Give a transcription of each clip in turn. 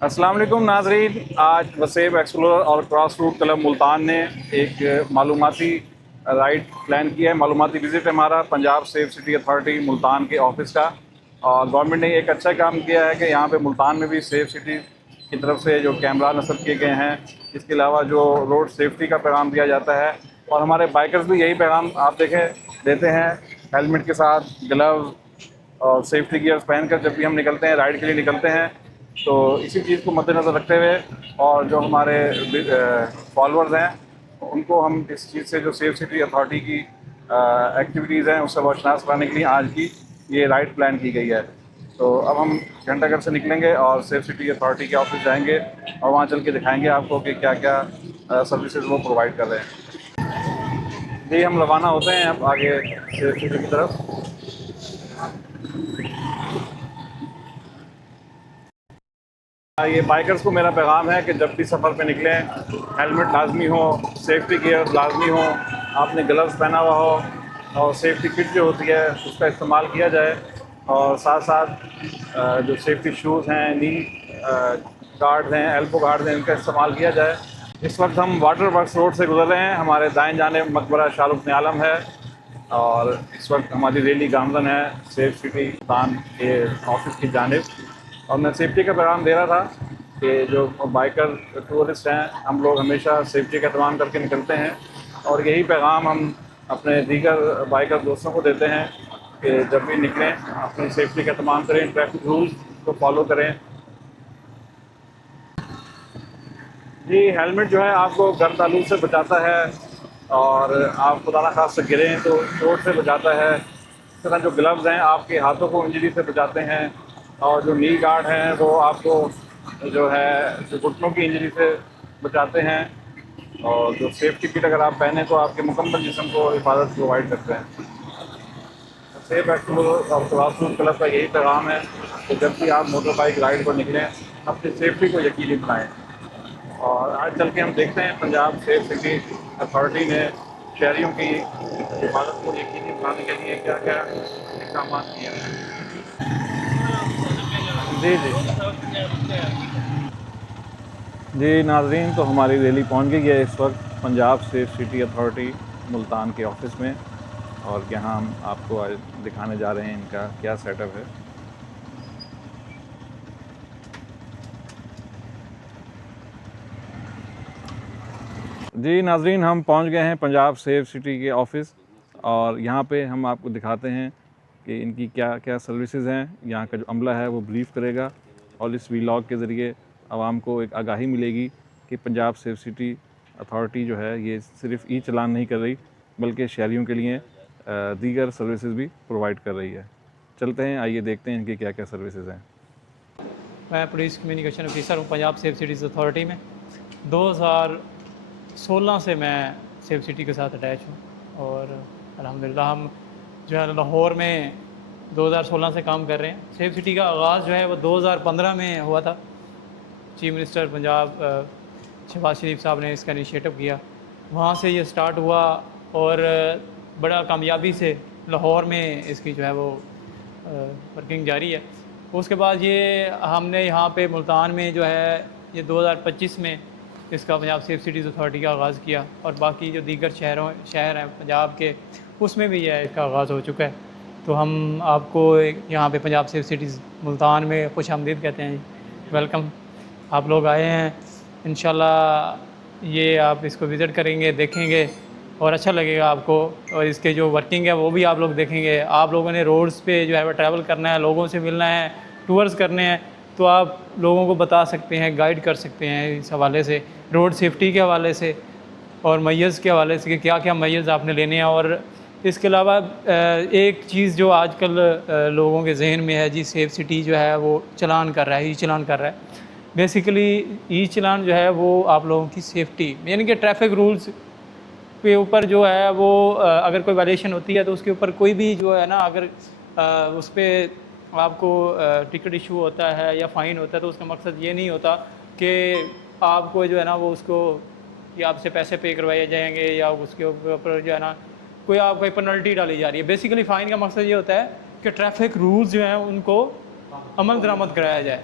अस्सलाम वालेकुम नाजरीन। आज वसेब एक्सप्लोरर और क्रॉस रूट क्लब मुल्तान ने एक मालूमाती राइड प्लान किया है। मालूमाती विज़िट है हमारा Punjab safe city authority Multan के ऑफिस का। और गवर्नमेंट ने एक अच्छा काम किया है कि यहाँ पे मुल्तान में भी सेफ सिटी की तरफ से जो कैमरा नस्ब किए गए हैं, इसके अलावा जो रोड सेफ्टी का पैगाम दिया जाता है। और हमारे बाइकर्स भी यही पैगाम आप देखें देते हैं, हेलमेट के साथ, ग्लव्स और सेफ्टी गियर्स पहनकर जब भी हम निकलते हैं, राइड के लिए निकलते हैं। तो इसी चीज़ को मद्देनज़र रखते हुए और जो हमारे फॉलोअर्स हैं उनको हम इस चीज़ से, जो सेफ सिटी अथॉरिटी की एक्टिविटीज़ हैं, उससे वाशनास कराने के लिए आज की ये राइड प्लान की गई है। तो अब हम घंटाघर से निकलेंगे और सेफ सिटी अथॉरिटी के ऑफिस जाएंगे और वहाँ चल के दिखाएंगे आपको कि क्या क्या सर्विसेज वो प्रोवाइड कर रहे हैं। जी, हम रवाना होते हैं अब आगे सेफ सिटी की तरफ। ये बाइकर्स को मेरा पैगाम है कि जब भी सफ़र पे निकलें, हेलमेट लाजमी हो, सेफ्टी गियर लाजमी हो, आपने ग्लव्स पहना हुआ हो और सेफ्टी किट जो होती है उसका इस्तेमाल किया जाए। और साथ साथ जो सेफ्टी शूज़ हैं, नी गार्ड्स हैं, एल्बो गार्ड्स हैं, इनका इस्तेमाल किया जाए। इस वक्त हम वाटर वर्क्स रोड से गुजर रहे हैं। हमारे दाएं जानिब मकबरा शाहरुख ने आलम है और इस वक्त हमारी रैली गामजन है सेफ सिटी मुल्तान के ऑफिस की जानिब। और मैं सेफ्टी का पैगाम दे रहा था कि जो बाइकर टूरिस्ट हैं, हम लोग हमेशा सेफ्टी का एहतमाम करके निकलते हैं। और यही पैगाम हम अपने दीगर बाइकर दोस्तों को देते हैं कि जब भी निकलें अपनी सेफ्टी का एहतमाम करें, ट्रैफिक रूल्स को फॉलो करें। जी, हेलमेट जो है आपको गर्द आलू से बचाता है और आप खुदा ना खास्ता गिरें तो चोट से बचाता है। इस तरह जो ग्लव्स हैं आपके हाथों को इंजरी से बचाते हैं। और जो नी गार्ड हैं वो आपको जो है जो घुटनों की इंजरी से बचाते हैं। और जो सेफ्टी किट अगर आप पहने तो आपके मुकम्मल जिस्म को हिफाजत प्रोवाइड करते हैं। सेफ एक्सप्लोरर और क्लासरूम क्लब का यही पैगाम है कि जब भी आप मोटर बाइक राइड पर निकलें, अपनी सेफ्टी को यकीनी बनाएँ। और आज चल के हम देखते हैं पंजाब सेफ सिटी अथॉरिटी ने शहरियों की हिफाजत को यकीनी बनाने के लिए क्या क्या इकदाम किए हैं। जी जी जी नाजरीन, तो हमारी रैली पहुंच गई है इस वक्त Punjab safe city authority Multan के ऑफिस में। और यहाँ हम आपको आज दिखाने जा रहे हैं इनका क्या सेटअप है। जी नाजरीन, हम पहुंच गए हैं पंजाब सेफ सिटी के ऑफ़िस और यहाँ पे हम आपको दिखाते हैं कि इनकी क्या क्या सर्विसेज हैं। यहाँ का जो अमला है वो ब्रीफ़ करेगा और इस वीलॉग के ज़रिए आवाम को एक आगाही मिलेगी कि पंजाब सेफ सिटी अथॉरिटी जो है ये सिर्फ़ ई चलान नहीं कर रही बल्कि शहरियों के लिए दीगर सर्विसेज भी प्रोवाइड कर रही है। चलते हैं, आइए देखते हैं इनकी क्या क्या सर्विसेज हैं। मैं पुलिस कम्युनिकेशन ऑफिसर हूँ पंजाब सेफ सिटीज़ अथॉरिटी में। 2016 से मैं सेफ सिटी के साथ अटैच हूँ और अल्हम्दुलिल्लाह हम जो है लाहौर में 2016 से काम कर रहे हैं। सेफ सिटी का आगाज़ जो है वो 2015 में हुआ था। चीफ मिनिस्टर पंजाब शहबाज शरीफ साहब ने इसका इनिशिएटिव किया, वहाँ से ये स्टार्ट हुआ और बड़ा कामयाबी से लाहौर में इसकी जो है वो वर्किंग जारी है। उसके बाद ये हमने यहाँ पे मुल्तान में जो है ये 2025 में इसका पंजाब सेफ सिटीज़ अथॉरिटी का आगाज़ किया और बाकी जो दीगर शहर हैं पंजाब के उसमें भी यह इसका आगाज़ हो चुका है। तो हम आपको यहाँ पे पंजाब सेफ सिटीज़ मुल्तान में खुश आमदीद कहते हैं जी। वेलकम, आप लोग आए हैं। इंशाल्लाह ये आप इसको विज़िट करेंगे, देखेंगे और अच्छा लगेगा आपको। और इसके जो वर्किंग है वो भी आप लोग देखेंगे। आप लोगों ने रोड्स पे जो है वो ट्रैवल करना है, लोगों से मिलना है, टूर्स करने हैं, तो आप लोगों को बता सकते हैं, गाइड कर सकते हैं इस हवाले से, रोड सेफ्टी के हवाले से और मैयर्स के हवाले से कि क्या क्या मैयर्स आपने लेने हैं। और इसके अलावा एक चीज़ जो आजकल लोगों के जहन में है जी, सेफ सिटी जो है वो चलान कर रहा है, ई चलान कर रहा है। बेसिकली ई चलान जो है वो आप लोगों की सेफ्टी यानी कि ट्रैफिक रूल्स के ऊपर जो है वो अगर कोई वायलेशन होती है तो उसके ऊपर कोई भी जो है ना, अगर उस पर आपको टिकट इशू होता है या फ़ाइन होता है तो उसका मकसद ये नहीं होता कि आपको जो है ना वो उसको कि आपसे पैसे पे करवाए जाएंगे या उसके ऊपर जो है ना कोई आपको पेनल्टी डाली जा रही है। बेसिकली फ़ाइन का मकसद ये होता है कि ट्रैफिक रूल्स जो हैं उनको अमल दरामद कराया जाए।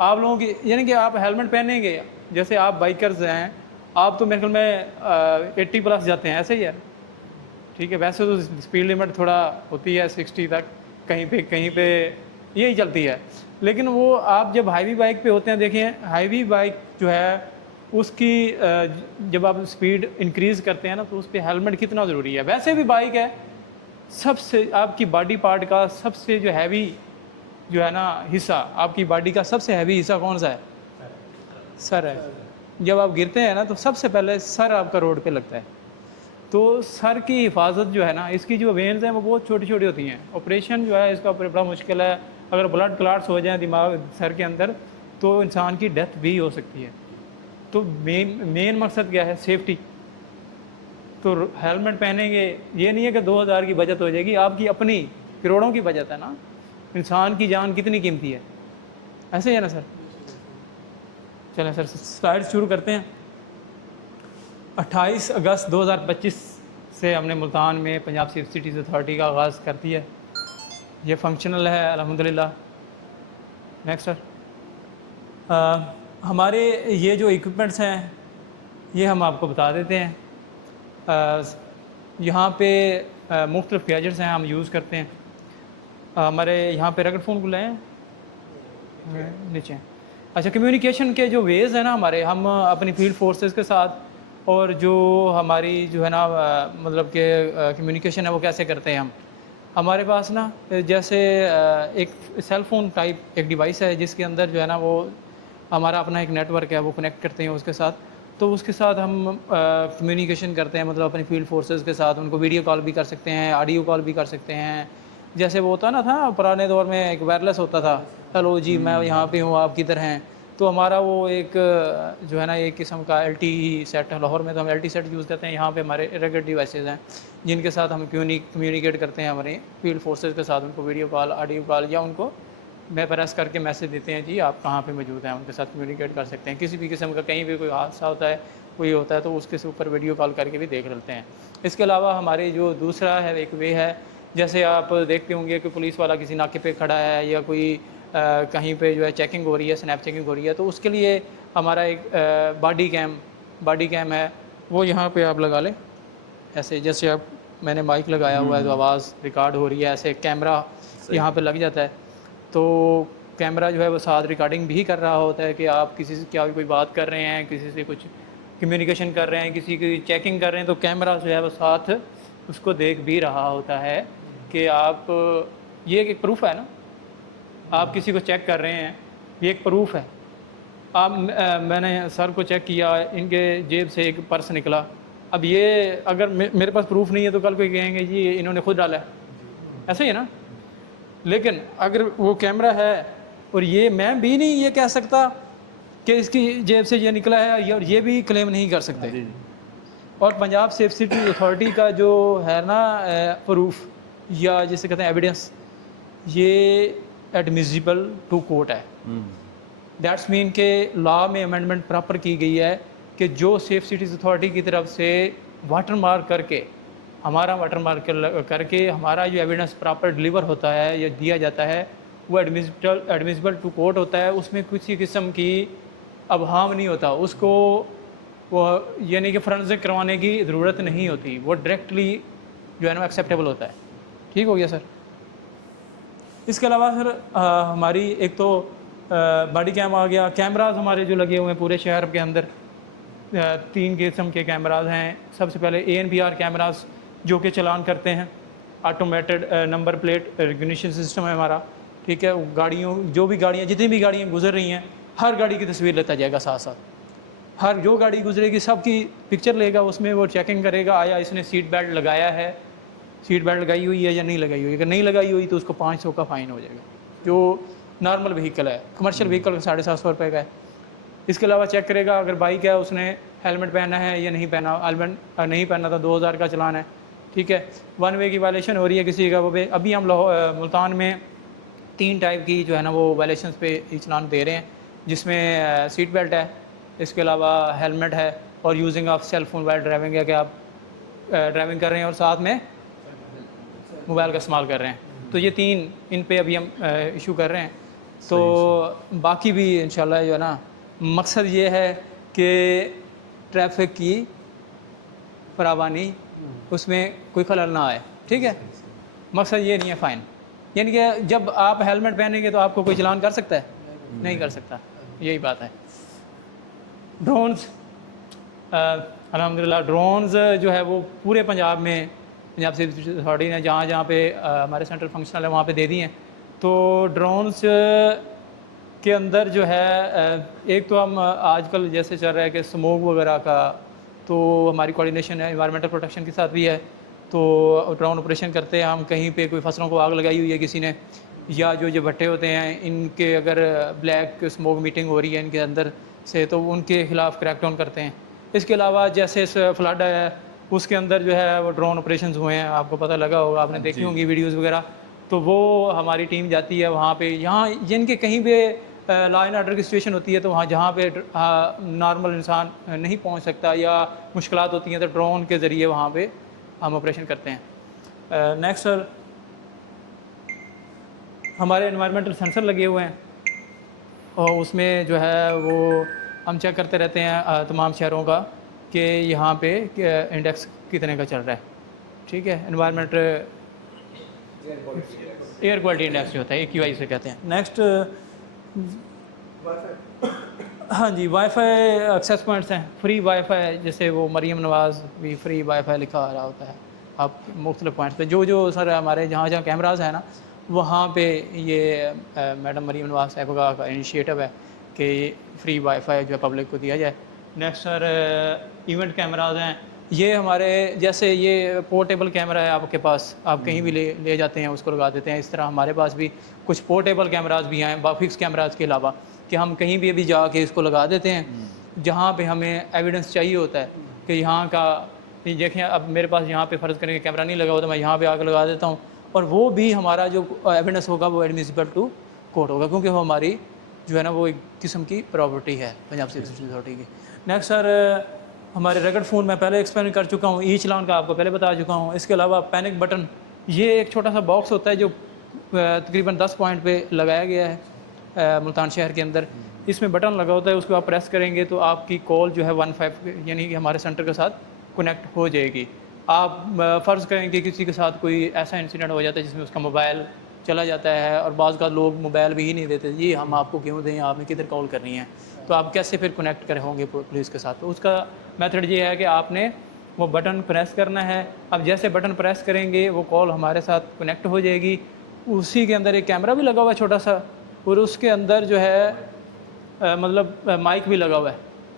आप लोगों की, यानी कि आप हेलमेट पहनेंगे, जैसे आप बाइकर्स हैं, आप तो मेरे ख्याल में 80 प्लस जाते हैं, ऐसे ही है, ठीक है। वैसे तो स्पीड लिमिट थोड़ा होती है 60 तक, कहीं पे यही चलती है। लेकिन वो आप जब हाईवी बाइक पे होते हैं, देखिए हाईवी बाइक जो है उसकी जब आप स्पीड इंक्रीज़ करते हैं ना, तो उस पर हेलमेट कितना ज़रूरी है। वैसे भी बाइक है, सबसे आपकी बॉडी पार्ट का सबसे जो हैवी जो है ना हिस्सा, आपकी बॉडी का सबसे हैवी हिस्सा कौन सा है? सर है। जब आप गिरते हैं ना, तो सबसे पहले सर आपका रोड पे लगता है। तो सर की हिफाजत जो है ना, इसकी जो वेन्स हैं वो बहुत छोटी छोटी होती हैं। ऑपरेशन जो है इसका बड़ा मुश्किल है। अगर ब्लड क्लॉट्स हो जाए दिमाग सर के अंदर, तो इंसान की डेथ भी हो सकती है। तो मेन मकसद क्या है? सेफ्टी। तो हेलमेट पहनेंगे, ये नहीं है कि 2000 की बचत हो जाएगी, आपकी अपनी करोड़ों की बचत है ना। इंसान की जान कितनी कीमती है, ऐसे ही है ना सर। चलें सर, स्लाइड शुरू करते हैं। 28 अगस्त 2025 से हमने मुल्तान में पंजाब सेफ सिटीज़ अथॉरिटी का आगाज़ कर दिया है। ये फंक्शनल है अल्हम्दुलिल्लाह। नेक्स्ट सर, हमारे ये जो इक्विपमेंट्स हैं ये हम आपको बता देते हैं। यहाँ पे मुख्तलिफ़ गैजेट्स हैं हम यूज़ करते हैं। हमारे यहाँ पे रगड़ फ़ोन खुले हैं नीचे। अच्छा, कम्युनिकेशन के जो वेज़ हैं ना हमारे, हम अपनी फील्ड फोर्सेस के साथ और जो हमारी जो है ना मतलब कि कम्युनिकेशन है वो कैसे करते हैं हम। हमारे पास ना जैसे एक सेल फ़ोन टाइप एक डिवाइस है जिसके अंदर जो है ना वो हमारा अपना एक नेटवर्क है, वो कनेक्ट करते हैं उसके साथ। तो उसके साथ हम कम्युनिकेशन करते हैं, मतलब अपनी फील्ड फोर्सेस के साथ। उनको वीडियो कॉल भी कर सकते हैं, ऑडियो कॉल भी कर सकते हैं। जैसे वो होता ना था पुराने दौर में, एक वायरलेस होता था, हेलो जी मैं यहाँ पे हूँ, आप किधर हैं। तो हमारा वो एक जो है ना एक किस्म का LTE सेट है। लाहौर में तो हम LTE सेट यूज़ करते हैं। यहाँ पे हमारे रेगुलर डिवाइसेस हैं जिनके साथ हम कम्युनिकेट करते हैं हमारे फील्ड फोर्सेस के साथ। उनको वीडियो कॉल, ऑडियो कॉल, या उनको मैं प्रेस करके मैसेज देते हैं जी आप कहाँ पे मौजूद हैं, उनके साथ कम्युनिकेट कर सकते हैं। किसी भी किस्म का कहीं भी कोई हादसा होता है, कोई होता है, तो उसके ऊपर वीडियो कॉल करके भी देख लेते हैं। इसके अलावा हमारे जो दूसरा है एक वे है, जैसे आप देखते होंगे कि पुलिस वाला किसी नाके पे खड़ा है या कोई कहीं पे जो है चेकिंग हो रही है, स्नैप चेकिंग हो रही है, तो उसके लिए हमारा एक बॉडी कैम है। वो यहाँ पे आप लगा लें ऐसे, जैसे आप मैंने माइक लगाया हुआ है तो आवाज़ रिकॉर्ड हो रही है, ऐसे कैमरा यहाँ पे लग जाता है। तो कैमरा जो है वो साथ रिकॉर्डिंग भी कर रहा होता है कि आप किसी से क्या कोई बात कर रहे हैं, किसी से कुछ कम्युनिकेशन कर रहे हैं, किसी की चेकिंग कर रहे हैं, तो कैमरा जो है वो साथ उसको देख भी रहा होता है कि आप, ये एक प्रूफ है ना, आप किसी को चेक कर रहे हैं, ये एक प्रूफ है। आप मैंने सर को चेक किया, इनके जेब से एक पर्स निकला। अब ये अगर मेरे पास प्रूफ नहीं है तो कल कोई कहेंगे जी इन्होंने खुद डाला है, ऐसे ही है ना। लेकिन अगर वो कैमरा है और ये मैं भी नहीं ये कह सकता कि इसकी जेब से ये निकला है, और ये भी क्लेम नहीं कर सकते। और पंजाब सेफ सिटी अथॉरिटी का जो है ना प्रूफ या जिसे कहते हैं एविडेंस, ये एडमिसिबल टू कोर्ट है। दैट्स मीन के लॉ में अमेंडमेंट प्रॉपर की गई है कि जो सेफ सिटीज़ अथॉरिटी की तरफ से वाटर मार्क करके, हमारा वाटर मार्क करके हमारा जो एविडेंस प्रॉपर डिलीवर होता है या दिया जाता है, वो एडमिसिबल टू कोर्ट होता है। उसमें किसी किस्म की अभाव नहीं होता, उसको वो यानी कि फोरेंसिक करवाने की ज़रूरत नहीं होती, वो डायरेक्टली जो है ना एक्सेप्टेबल होता है। ठीक हो गया सर। इसके अलावा सर हमारी एक तो बॉडी कैम आ गया। कैमराज हमारे जो लगे हुए हैं पूरे शहर के अंदर, 3 किस्म के कैमराज हैं। सबसे पहले ANPR कैमराज जो कि चलान करते हैं, automated number plate recognition system है हमारा, ठीक है। गाड़ियों, जो भी गाड़ियाँ, जितनी भी गाड़ियाँ गुजर रही हैं, हर गाड़ी की तस्वीर लेता जाएगा साथ साथ। हर जो गाड़ी गुजरेगी सबकी पिक्चर लेगा, उसमें वो चेकिंग करेगा आया इसने सीट बेल्ट लगाया है, सीट बेल्ट लगाई हुई है या नहीं लगाई हुई है। अगर नहीं लगाई हुई तो उसको 500 का फ़ाइन हो जाएगा, जो नॉर्मल व्हीकल है। कमर्शियल व्हीकल का 750 रुपये का है। इसके अलावा चेक करेगा अगर बाइक है उसने हेलमेट पहना है या नहीं पहना। हेलमेट नहीं पहना तो 2000 का चलान है, ठीक है। 1 वे की वायलेशन हो रही है किसी का, वो पे अभी हम मुल्तान में 3 टाइप की जो है ना वो वायलेशन पे चलान दे रहे हैं, जिसमें सीट बेल्ट है, इसके अलावा हेलमेट है, और using of cell phone while driving है कि आप ड्राइविंग कर रहे हैं और साथ में मोबाइल का इस्तेमाल कर रहे हैं। तो ये 3 इन पे अभी हम इशू कर रहे हैं। तो बाकी भी इंशाल्लाह जो है ना, मकसद ये है कि ट्रैफिक की फरावानी उसमें कोई खलल ना आए, ठीक है। मकसद ये नहीं है फ़ाइन, यानी कि जब आप हेलमेट पहनेंगे तो आपको कोई चलान कर सकता है? नहीं कर सकता, यही बात है। ड्रोन्स, अल्हम्दुलिल्लाह ड्रोन्स जो है वो पूरे पंजाब में, पंजाब सिविल अथॉरिटी ने जहाँ जहाँ पे हमारे सेंटर फंक्शनल है वहाँ पे दे दी हैं। तो ड्रोन्स के अंदर जो है एक तो हम आजकल जैसे चल रहा है कि स्मोक वगैरह का, तो हमारी कोऑर्डिनेशन है इन्वायरमेंटल प्रोटेक्शन के साथ भी है। तो ड्रोन ऑपरेशन करते हैं हम, कहीं पे कोई फसलों को आग लगाई हुई है किसी ने, या जो भट्टे होते हैं इनके अगर ब्लैक स्मोक मीटिंग हो रही है इनके अंदर से, तो उनके ख़िलाफ़ क्रैकडाउन करते हैं। इसके अलावा जैसे फ्लड है उसके अंदर जो है वो ड्रोन ऑपरेशंस हुए हैं, आपको पता लगा होगा, आपने देखी होंगी वीडियोस वगैरह। तो वो हमारी टीम जाती है वहाँ पे, यहाँ जिनके कहीं पे लॉ एंड ऑर्डर की सिचुएशन होती है, तो वहाँ जहाँ पे नॉर्मल इंसान नहीं पहुँच सकता या मुश्किलात होती हैं, तो ड्रोन के ज़रिए वहाँ पे हम ऑपरेशन करते हैं। नेक्स्ट सर, हमारे एनवायरमेंटल सेंसर लगे हुए हैं और उसमें जो है वो हम चेक करते रहते हैं तमाम शहरों का कि यहाँ पे इंडेक्स कितने का चल रहा है, ठीक है। एनवायरमेंट एयर क्वालिटी इंडेक्स जो होता है AQI से कहते हैं। नेक्स्ट, हाँ जी, वाईफाई एक्सेस पॉइंट्स हैं, फ्री वाईफाई, जैसे वो मरीम नवाज़ भी फ्री वाईफाई लिखा आ रहा होता है। आप मुख्तलिफ पॉइंट्स पे जो सर हमारे जहाँ जहाँ कैमराज हैं ना, वहाँ पे ये मैडम मरीम नवाज़ साहिबा का इनिशिएटिव है कि फ्री वाईफाई जो है पब्लिक को दिया जाए। नेक्स्ट सर, इवेंट कैमराज हैं, ये हमारे जैसे ये पोर्टेबल कैमरा है आपके पास, आप कहीं भी ले जाते हैं उसको लगा देते हैं। इस तरह हमारे पास भी कुछ पोर्टेबल कैमराज भी हैं फिक्स कैमराज के अलावा, कि हम कहीं भी जाके इसको लगा देते हैं जहाँ पे हमें एविडेंस चाहिए होता है कि यहाँ का, देखें अब मेरे पास यहाँ पे फ़र्ज़ करें कि कैमरा नहीं लगा हुआ, तो मैं यहाँ पे आकर लगा देता हूँ, और वो भी हमारा जो एविडेंस होगा वो एडमिसिबल टू कोर्ट होगा, क्योंकि वो हमारी जो है ना वो एक किस्म की प्रॉपर्टी है पंजाब सिविल अथॉरिटी की। नेक्स्ट सर, हमारे रगड़ फ़ोन मैं पहले एक्सप्लेन कर चुका हूँ, ई चलान का आपको पहले बता चुका हूँ। इसके अलावा पैनिक बटन, ये एक छोटा सा बॉक्स होता है जो तकरीबन 10 पॉइंट पे लगाया गया है मुल्तान शहर के अंदर। इसमें बटन लगा होता है, उसको आप प्रेस करेंगे तो आपकी कॉल जो है 15 यानी कि हमारे सेंटर के साथ कनेक्ट हो जाएगी। आप फ़र्ज़ करें कि किसी के साथ कोई ऐसा इंसिडेंट हो जाता है जिसमें उसका मोबाइल चला जाता है, और बाज़ का लोग मोबाइल भी ही नहीं देते, जी हम आपको क्यों दें, आपने किधर कॉल करनी है, तो आप कैसे फिर कनेक्ट कर होंगे पुलिस के साथ। तो उसका मेथड ये है कि आपने वो बटन प्रेस करना है। अब जैसे बटन प्रेस करेंगे वो कॉल हमारे साथ कनेक्ट हो जाएगी। उसी के अंदर एक कैमरा भी लगा हुआ है छोटा सा, और उसके अंदर जो है मतलब माइक भी लगा हुआ है।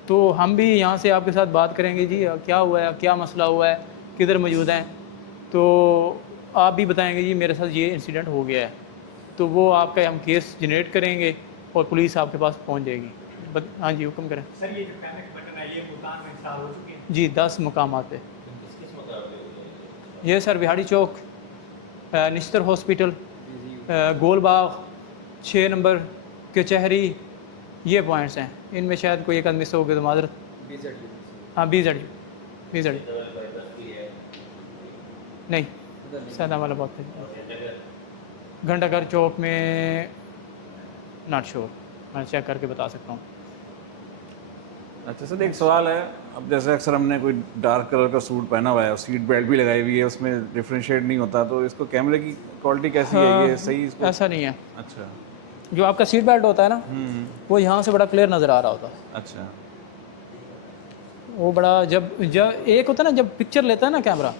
तो हम भी यहाँ से आपके साथ बात करेंगे, जी क्या हुआ है, क्या मसला हुआ है, किधर मौजूद हैं, तो आप भी बताएंगे जी मेरे साथ ये इंसिडेंट हो गया है, तो वो आपका हम केस जनरेट करेंगे और पुलिस आपके पास पहुँच जाएगी। हाँ जी, हुक्म करें सर। ये जो पैनिक बटन है ये मुल्तान में इंस्टॉल हो चुकी है जी, 10 मकामात पे। ये सर बिहाड़ी चौक, निश्तर हॉस्पिटल, गोलबाग, 6 नंबर कचहरी, ये पॉइंट्स हैं। इनमें शायद कोई एक आदमी मिस हो गया तो माजरत। हाँ BZD नहीं, सैदा वाला बहुत घंटाघर चौक में नॉट श्योर, मैं चेक करके बता सकता हूँ। अच्छा सर, एक सवाल है, अब जैसे अक्सर हमने कोई डार्क कलर का सूट पहना हुआ है और सीट बेल्ट भी लगाई हुई है, उसमें डिफ्रेंशिएट नहीं होता, तो इसको कैमरे की क्वालिटी कैसी है, ये सही इसको? ऐसा नहीं है। अच्छा, जो आपका सीट बेल्ट होता है ना, वो यहाँ से बड़ा क्लियर नज़र आ रहा होता है। अच्छा, वो बड़ा जब एक होता है ना, जब पिक्चर लेता है ना कैमरा,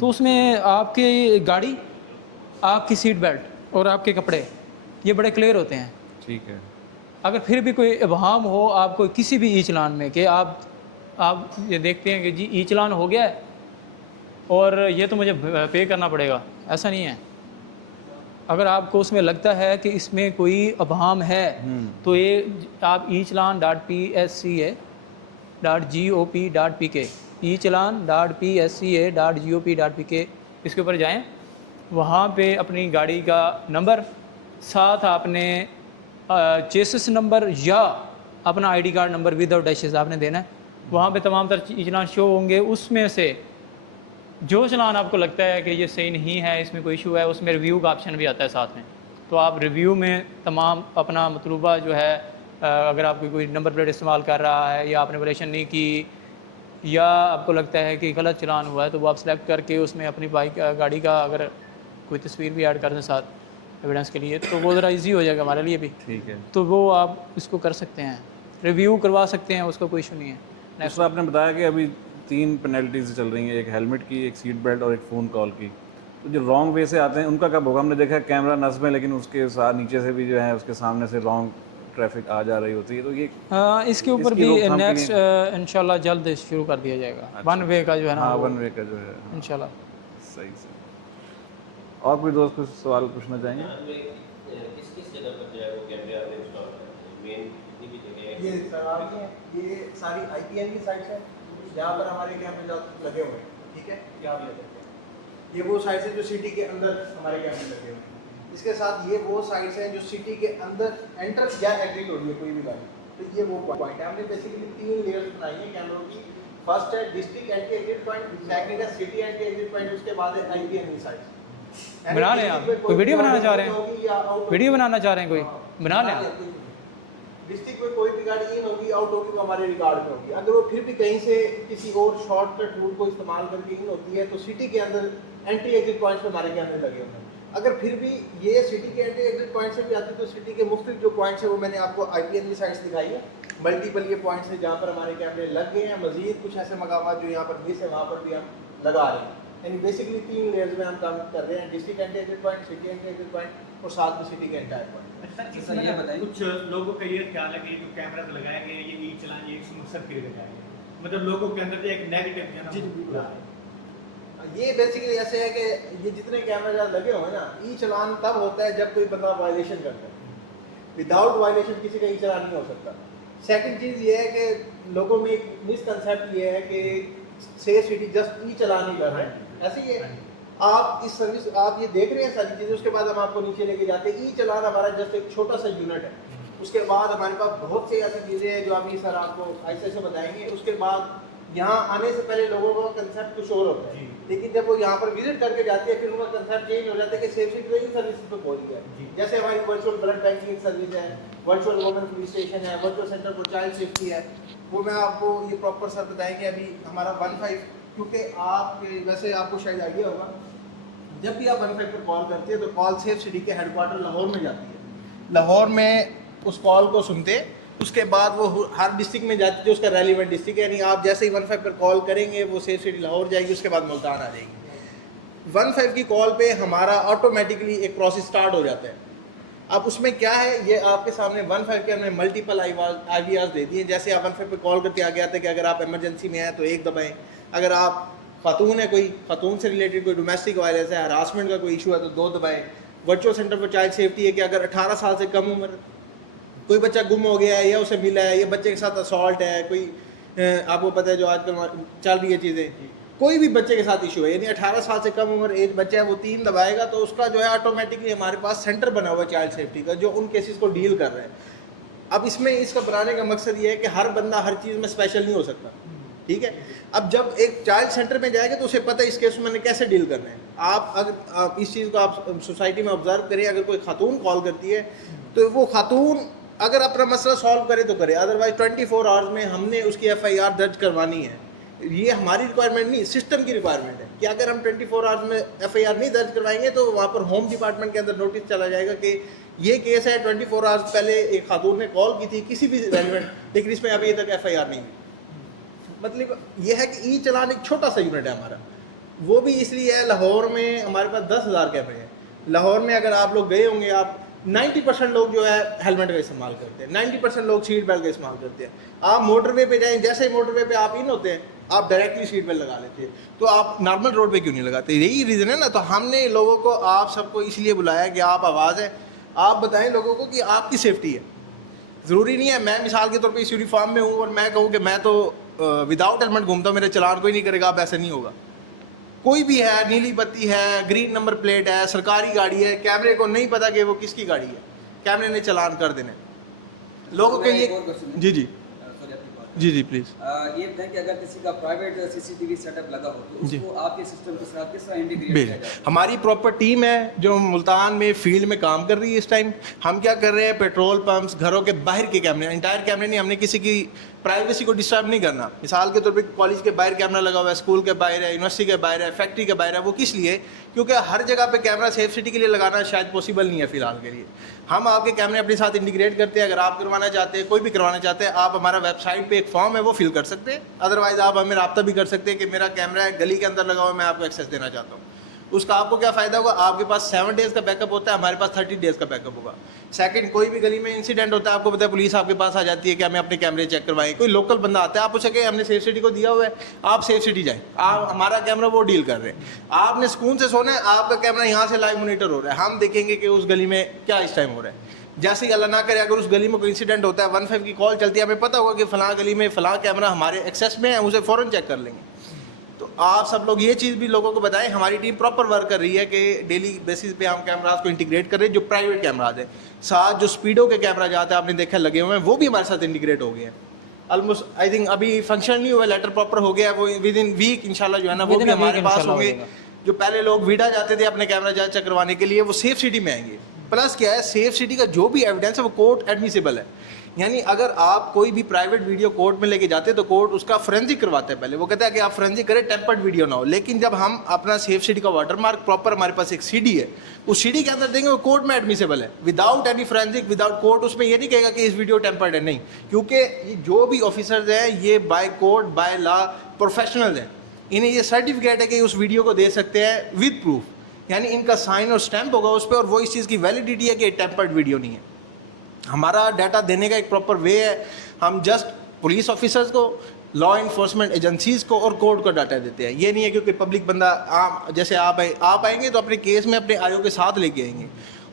तो उसमें आपकी गाड़ी, आपकी सीट बेल्ट और आपके कपड़े ये बड़े क्लियर होते हैं। ठीक है। अगर फिर भी कोई इबहम हो आपको किसी भी ई चलान में कि आप ये देखते हैं कि जी ई चलान हो गया है और ये तो मुझे पे करना पड़ेगा, ऐसा नहीं है। अगर आपको उसमें लगता है कि इसमें कोई इबहम है, तो ये आप echalan.psca.gop.pk echalan.psca.gop.pk इसके ऊपर जाएं, वहाँ पे अपनी गाड़ी का नंबर, साथ आपने चेसिस नंबर या अपना ID card number without dashes आपने देना है। वहाँ पे तमाम तर चलान शो होंगे, उसमें से जो चलान आपको लगता है कि ये सही नहीं है, इसमें कोई इशू है, उसमें रिव्यू का ऑप्शन भी आता है साथ में, तो आप रिव्यू में तमाम अपना मतलूबा जो है अगर आपकी कोई नंबर प्लेट इस्तेमाल कर रहा है या आपने वैलेशन नहीं की या आपको लगता है कि गलत चलान हुआ है, तो वो आप सेलेक्ट करके उसमें अपनी बाइक गाड़ी का अगर कोई तस्वीर भी ऐड कर दें साथ एविडेंस के लिए, तो वो ज़रा इजी हो जाएगा हमारे लिए भी। ठीक है। तो वो आप इसको कर सकते हैं, रिव्यू करवा सकते हैं, उसका कोई इशू नहीं है। नेक्स्ट आपने बताया कि अभी 3 पेनल्टीज चल रही हैं, एक हेलमेट की, एक सीट बेल्ट और एक फ़ोन कॉल की। तो जो रॉन्ग वे से आते हैं उनका कब होगा? हमने देखा है कैमरा नस्ब में, लेकिन उसके साथ नीचे से भी जो है उसके सामने से रॉन्ग ट्रैफिक आ जा रही होती है, तो ये इसके ऊपर इसकी भी रोकथाम के नेक्स्ट लिए- इंशाल्लाह जल्द शुरू कर दिया जाएगा। वन वे का जो है ना, हाँ, वो वन वे का जो है, हाँ, इंशाल्लाह। सही सही। और कोई दोस्त कुछ सवाल पूछना चाहेंगे? किस किस जगह पर जो है वो कैमरे आपने इंस्टॉल कर दिए? मेन कितनी भी जगह है? ये सर आप ये सारी IPN की साइट्स हैं जहाँ पर हमारे कैमरे लगे हुए हैं, ठीक है, ये आप ले सकते हैं। ये वो साइट्स हैं जो सिटी के अंदर हमारे कैमरे लगे हुए हैं। इसके साथ ये वो साइट्स हैं जो सिटी के अंदर एंटर या एग्जिट हो रही है कोई भी गाड़ी, तो ये वो पॉइंट है। हमने बेसिकली 3 लेयर्स बनाई हैं कैमरों की। फर्स्ट है district anti exit point, second है सिटी एंटी एग्जिट पॉइंट, उसके बाद है IPN की साइट्स। बना लें आप, कोई वीडियो बनाना चाह रहे हैं, वीडियो बनाना चाह रहे हैं कोई, बना लें आप। डिस्ट्रिक्ट में कोई भी गाड़ी इन होगी आउट होगी वो हमारे रिकॉर्ड में होगी। अगर वो फिर भी कहीं से किसी और शॉर्टकट रूट को इस्तेमाल करके इन होती है तो सिटी के अंदर एंट्री एग्जिट पॉइंट्स पे हमारे कैमरे लगे हुए हैं। अगर फिर भी ये सिटी के एंट्री एग्जिट पॉइंट से भी आती है तो सिटी के मुख्तलिफ जो पॉइंट्स है वो मैंने आपको IPN की साइट्स दिखाई है। मल्टीपल ये पॉइंट्स है जहाँ पर हमारे कैमरे लग गए हैं। मजीद कुछ ऐसे मकामात जो यहाँ पर मिस है वहाँ पर भी हम लगा रहे हैं। यानी बेसिकली 3 लेयर्स में हम काम कर रहे हैं, district anti exit point, city anti exit point और साथ में सिटी के एंटायर पॉइंट। सर ये बताइए, कुछ लोगों का ये ख्याल है कि ये जो कैमरा लगाए गए ये ई चलान ये मकसद के लिए लगाए गए, मतलब लोगों के अंदर एक नेगेटिव जो है ना ये बेसिकली ऐसे है कि ये जितने कैमरे लगे हुए हैं ना, ई चलान तब होता है जब कोई बंदा वायलेशन करता है। विदाउट वायलेशन किसी का ई चलान नहीं हो सकता। सेकंड चीज़ ये है कि लोगों में एक मिसकंसेप्ट ये है कि सेफ सिटी जस्ट ई चलान ही कर रहे हैं, ऐसे ही है। आप इस सर्विस आप ये देख रहे हैं सारी चीज़ें, उसके बाद हम आपको नीचे लेके जाते हैं। ई चलान हमारा जस्ट एक छोटा सा यूनिट है। उसके बाद हमारे पास बहुत सी ऐसी चीज़ें हैं जो अभी सर आपको ऐसे ऐसे बताएंगे। उसके बाद यहाँ आने से पहले लोगों का कंसेप्ट कुछ और होता है, लेकिन जब वो यहाँ पर विजिट करके जाते हैं फिर उनका कंसेप्ट चेंज हो जाता है कि सेफ सिटी इन सर्विस पे पहुँच गया। जैसे हमारी वर्चुअल ब्लड बैंकिंग सर्विस है, वर्चुअल वुमेन पुलिस स्टेशन है, virtual centre for child safety है, वो मैं आपको ये प्रॉपर सर बताएंगे। अभी हमारा 15, क्योंकि आप वैसे आपको शायद आइडिया होगा, जब भी आप 15 पर कॉल करते हैं तो कॉल सेफ सिटी के हेडक्वार्टर लाहौर में जाती है। लाहौर में उस कॉल को सुनते, उसके बाद वो हर डिस्ट्रिक्ट में जाती है जो उसका रेलिवेंट डिस्ट्रिक्ट है। यानी आप जैसे ही 15 पर कॉल करेंगे वो सेफ सिटी लाहौर जाएगी, उसके बाद मुल्तान आ जाएगी। 15 की कॉल पे हमारा ऑटोमेटिकली एक प्रोसेस स्टार्ट हो जाता है। अब उसमें क्या है, ये आपके सामने 15 के हमने मल्टीपल IVRs दे दिए। जैसे आप 15 पे कॉल करके आ गया था कि अगर आप इमरजेंसी में हैं तो 1 दबाएं, अगर आप खातून है, कोई खातून से रिलेटेड कोई डोमेस्टिक वायलेंस है, हरासमेंट का कोई इशू है तो 2 दबाएं। Virtual centre for child safety है कि अगर 18 साल से कम उम्र कोई बच्चा गुम हो गया है या उसे मिला है, या बच्चे के साथ असॉल्ट है, कोई आपको पता है जो आजकल चल रही है चीज़ें, कोई भी बच्चे के साथ इशू है, यानी 18 साल से कम उम्र एज बच्चा है, वो 3 दबाएगा तो उसका जो है ऑटोमेटिकली हमारे पास सेंटर बना हुआ है चाइल्ड सेफ्टी का जो उन केसेस को डील कर रहे हैं। अब इसमें इसका बनाने का मकसद ये है कि हर बंदा हर चीज़ में स्पेशल नहीं हो सकता, ठीक है। अब जब एक चाइल्ड सेंटर में जाएगा तो उसे पता है इस केस में मैंने कैसे डील करना है। आप अगर आप इस चीज़ को आप सोसाइटी में ऑब्जर्व करें, अगर कोई खातून कॉल करती है तो वो खातून अगर अपना मसला सॉल्व करे तो करे, अदरवाइज 24 आवर्स में हमने उसकी FIR दर्ज करवानी है। ये हमारी रिक्वायरमेंट नहीं, सिस्टम की रिक्वायरमेंट है कि अगर हम 24 आवर्स में FIR नहीं दर्ज करवाएंगे तो वहाँ पर होम डिपार्टमेंट के अंदर नोटिस चला जाएगा कि ये केस है 24 आवर्स पहले एक खातून ने कॉल की थी किसी भी रेलिवेंट, लेकिन इसमें अभी तक FIR नहीं हुई। मतलब ये है कि ई चलान एक छोटा सा यूनिट है हमारा, वो भी इसलिए है लाहौर में हमारे पास 10,000 कैमरे हैं। लाहौर में अगर आप लोग गए होंगे, आप 90% लोग जो है हेलमेट का इस्तेमाल करते हैं, 90% लोग सीट बेल्ट का इस्तेमाल करते हैं। आप मोटरवे पे जाएं, जैसे ही मोटरवे पे आप इन होते हैं आप डायरेक्टली सीट बेल्ट लगा लेते हैं, तो आप नॉर्मल रोड पे क्यों नहीं लगाते? यही रीज़न है ना। तो हमने लोगों को आप सबको इसलिए बुलाया कि आप आवाज़ है, आप बताएं लोगों को कि आपकी सेफ्टी है। ज़रूरी नहीं है मैं मिसाल के तौर पर इस यूनिफॉर्म में हूँ और मैं कहूँ कि मैं तो विदाउट हेलमेट घूमता हूँ, मेरे चलान कोई नहीं करेगा। आप ऐसा नहीं होगा। कोई भी है, नीली बत्ती है, ग्रीन नंबर प्लेट है, सरकारी गाड़ी है, कैमरे को नहीं पता कि वो किसकी गाड़ी है, कैमरे ने चलान कर देने लोगों के ये। जी जी जी जी प्लीज़। ये बताएं कि अगर किसी का प्राइवेट सीसीटीवी सेटअप लगा हो तो जी। उसको आपके सिस्टम के साथ किस तरह इंटीग्रेट बिल किया जाए? हमारी प्रॉपर टीम है जो मुल्तान में फील्ड में काम कर रही है इस टाइम। हम क्या कर रहे हैं, पेट्रोल पंप्स, घरों के बाहर के कैमरे, इंटायर कैमरे नहीं, हमने किसी की प्राइवेसी को डिस्टर्ब नहीं करना। मिसाल के तौर पे कॉलेज के बाहर कैमरा लगा हुआ है, स्कूल के बाहर है, यूनिवर्सिटी के बाहर है, फैक्ट्री के बाहर है, वो किस लिए? क्योंकि हर जगह पे कैमरा सेफ सिटी के लिए लगाना शायद पॉसिबल नहीं है फ़िलहाल के लिए। हम आपके कैमरे अपने साथ इंटीग्रेट करते हैं। अगर आप करवाना चाहते हैं, कोई भी करवाना चाहते हैं, आप हमारा वेबसाइट पे एक फॉर्म है वो फिल कर सकते हैं। अदरवाइज़ आप हमें रब्ता भी कर सकते हैं कि मेरा कैमरा है गली के अंदर लगा हुआ है, मैं आपको एक्सेस देना चाहता हूँ। उसका आपको क्या फ़ायदा होगा, आपके पास 7 डेज़ का बैकअप होता है, हमारे पास 30 डेज़ का बैकअप होगा। सेकंड, कोई भी गली में इंसिडेंट होता है, आपको पता है पुलिस आपके पास आ जाती है कि हमें अपने कैमरे चेक करवाएं। कोई लोकल बंदा आता है, आप पूछे कि हमने सेफ सिटी को दिया हुआ है, आप सेफ सिटी जाएं, आप हमारा कैमरा वो डील कर रहे हैं। आपने सुकून से सोना है, आपका कैमरा यहाँ से लाइव मॉनिटर हो रहा है, हम देखेंगे कि उस गली में क्या इस टाइम हो रहा है। जैसे ही अल्लाह ना करे अगर उस गली में कोई इंसिडेंट होता है, 15 की कॉल चलती है, हमें पता होगा कि फ़लाँ गली में फ़लाँ कैमरा हमारे एक्सेस में है, उसे फ़ौरन चेक कर लेंगे। तो आप सब लोग ये चीज़ भी लोगों को बताएं। हमारी टीम प्रॉपर वर्क कर रही है कि डेली बेसिस पे हम कैमराज को इंटीग्रेट कर रहे हैं, जो प्राइवेट कैमराज हैं। साथ जो स्पीडो के कैमरा जाते हैं, आपने देखा लगे हुए हैं, वो भी हमारे साथ इंटीग्रेट हो गए हैं। ऑलमोस्ट आई थिंक अभी फंक्शन नहीं हुआ, लेटर प्रॉपर हो गया है, वो विद इन वीक इंशाल्लाह जो है ना वो भी हमारे पास होंगे। जो पहले लोग वीडा जाते थे अपने कैमरा जांच चेक करवाने के लिए, वो सेफ सिटी में आएंगे। प्लस क्या है, सेफ सिटी का जो भी एविडेंस है वो कोर्ट एडमिसिबल है। यानी अगर आप कोई भी प्राइवेट वीडियो कोर्ट में लेके जाते हैं तो कोर्ट उसका फोरेंसिक करवाता है। पहले वो कहता है कि आप फोरेंसिक करें, टेम्पर्ड वीडियो ना हो। लेकिन जब हम अपना सेफ सिटी का वाटरमार्क प्रॉपर, हमारे पास एक सीडी है, उस सीडी के अंदर देंगे वो कोर्ट में एडमिसिबल है, without any forensic, without court उसमें ये नहीं कहेगा कि इस वीडियो टेम्पर्ड है, नहीं। क्योंकि ये जो भी ऑफिसर्स हैं ये by court by law professional हैं, इन्हें ये सर्टिफिकेट है कि उस वीडियो को दे सकते हैं विद प्रूफ। यानी इनका साइन और स्टैंप होगा उस पर, और वो इस चीज़ की वैलिडिटी है कि टेम्पर्ड वीडियो नहीं है। हमारा डाटा देने का एक प्रॉपर वे है। हम जस्ट पुलिस ऑफिसर्स को, लॉ इन्फोर्समेंट एजेंसीज़ को और कोर्ट को डाटा देते हैं। ये नहीं है क्योंकि पब्लिक बंदा जैसे आप आएंगे तो अपने केस में अपने आयोग के साथ लेके आएंगे,